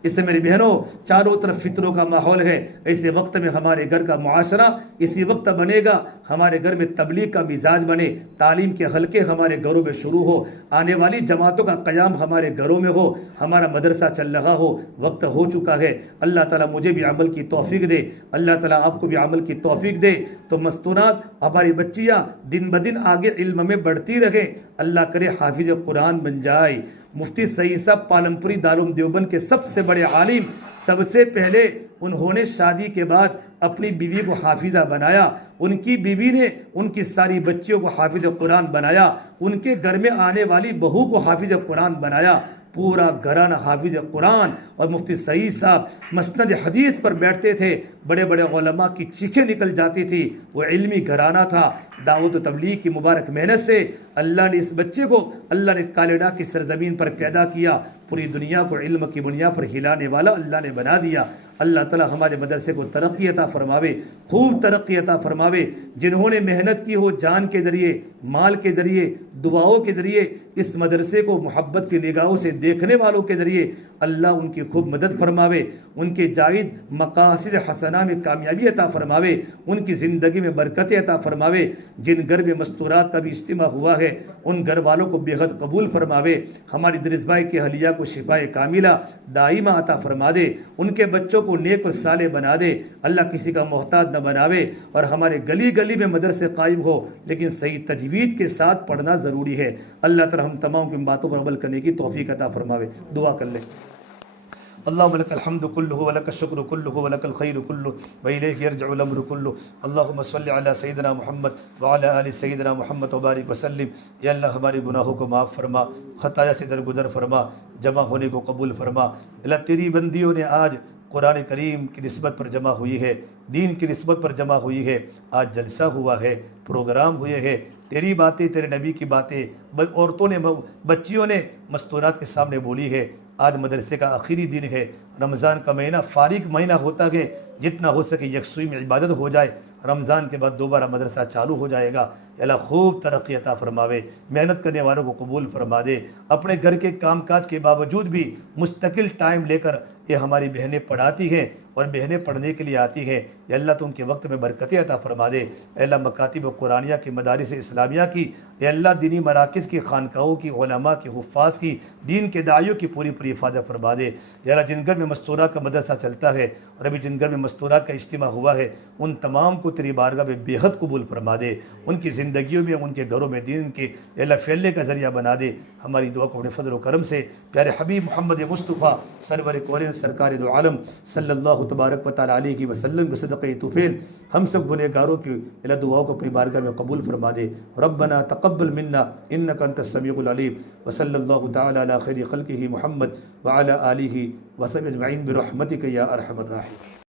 اس سے میری بہنوں چاروں طرف فطروں کا ماحول ہے۔ ایسے وقت میں ہمارے گھر کا معاشرہ اسی وقت بنے گا، ہمارے گھر میں تبلیغ کا مزاج بنے، تعلیم کے حلقے ہمارے گھروں میں شروع ہو، آنے والی جماعتوں کا قیام ہمارے گھروں میں ہو، ہمارا مدرسہ چل رہا ہو۔ وقت ہو چکا ہے، اللہ تعالیٰ مجھے بھی عمل کی توفیق دے، اللہ تعالیٰ آپ کو بھی عمل کی توفیق دے، تو مستورات ہماری بچیاں دن بدن آگے علم میں بڑھتی رہیں، اللہ کرے حافظ قرآن بن جائے۔ مفتی سعید صاحب پالمپوری دارالعلوم دیوبند کے سب سے بڑے عالم، سب سے پہلے انہوں نے شادی کے بعد اپنی بیوی کو حافظہ بنایا، ان کی بیوی نے ان کی ساری بچیوں کو حافظ قرآن بنایا، ان کے گھر میں آنے والی بہو کو حافظ قرآن بنایا، پورا گھرانہ حافظ قرآن۔ اور مفتی سعید صاحب مسند حدیث پر بیٹھتے تھے، بڑے بڑے علماء کی چیخیں نکل جاتی تھی، وہ علمی گھرانہ تھا۔ دعوت و تبلیغ کی مبارک محنت سے اللہ نے اس بچے کو، اللہ نے کانیڈا کی سرزمین پر پیدا کیا، پوری دنیا کو علم کی بنیاد پر ہلانے والا اللہ نے بنا دیا۔ اللہ تعالیٰ ہمارے مدرسے کو ترقی عطا فرماوے، خوب ترقی عطا فرماوے۔ جنہوں نے محنت کی ہو جان کے ذریعے، مال کے ذریعے، دعاؤں کے ذریعے، اس مدرسے کو محبت کی نگاہوں سے دیکھنے والوں کے ذریعے، اللہ ان کی خوب مدد فرماوے، ان کے جائز مقاصد حسنہ میں کامیابی عطا فرماوے، ان کی زندگی میں برکت عطا فرماوے۔ جن گھر میں مستورات کا بھی اجتماع ہوا ہے، ان گھر والوں کو بے حد قبول فرماوے۔ ہماری درس بھائی کی اہلیہ کو شفائے کاملہ دائمہ عطا فرما دے، ان کے بچوں کو نیک اور صالح بنا دے، اللہ کسی کا محتاج نہ بناوے۔ اور ہمارے گلی گلی میں مدرسے قائم ہو، لیکن صحیح تجوید کے ساتھ پڑھنا ضروری ہے۔ اللہ تعالی ہم تمام کی باتوں پر عمل کرنے کی توفیق عطا فرماوے۔ دعا کر لیں۔ اللهم لك الحمد كله ولك الشكر كله ولك الخير كله وإليك يرجع الأمر كله اللهم صل على سيدنا محمد وعلى آل سيدنا محمد وبارك وسلم۔ یا اللہ ہمارے گناہوں کو معاف فرما، خطایا سے درگزر فرما، جمع ہونے کو قبول فرما۔ اللہ تیری بندیوں نے آج قرآن کریم کی نسبت پر جمع ہوئی ہے، دین کی نسبت پر جمع ہوئی ہے، آج جلسہ ہوا ہے، پروگرام ہوئے ہیں، تیری باتیں، تیرے نبی کی باتیں عورتوں نے، بچیوں نے مستورات کے سامنے بولی ہے۔ آج مدرسے کا آخری دن ہے، رمضان کا مہینہ فارغ مہینہ ہوتا ہے، جتنا ہو سکے یکسوئی میں عبادت ہو جائے، رمضان کے بعد دوبارہ مدرسہ چالو ہو جائے گا۔ اللہ خوب ترقی عطا فرماوے، محنت کرنے والوں کو قبول فرما دے، اپنے گھر کے کام کاج کے باوجود بھی مستقل ٹائم لے کر یہ ہماری بہنیں پڑھاتی ہیں اور بہنیں پڑھنے کے لیے آتی ہیں، یا اللہ تو ان کے وقت میں برکتیں عطا فرما دے۔ اے اللہ مکاتب قرآنیہ کی، مدارس اسلامیہ کی، اے اللہ دینی مراکز کی، خانقاہوں کی، علماء کی، حفاظ کی، دین کے داعیوں کی پوری حفاظت فرما دے۔ یا اللہ جن گھر میں مستورات کا مدرسہ چلتا ہے اور ابھی جن گھر میں مستورات کا اجتماع ہوا ہے، ان تمام کو تیری بارگاہ میں بے حد قبول فرما دے، ان کی زندگیوں میں، ان کے گھروں میں دین کے اے اللہ پھیلنے کا ذریعہ بنا دے۔ ہماری دعا کو اپنے فضل و کرم سے پیارے حبیب محمد مصطفیٰ سرور کونین سرکار دو عالم صلی اللہ تبارک و تعالیٰ علیہ وسلم کے صدقہ طفیل ہم سب گنہگاروں کی اللہ دعاؤں کو اپنی بارگاہ میں قبول فرما دے۔ ربنا تقبل منا انک انت السمیع العلیم وصلی اللہ تعالیٰ علی خیر خلقہ محمد وعلی آلہ وصحبہ اجمعین برحمتک یا ارحم الراحمین۔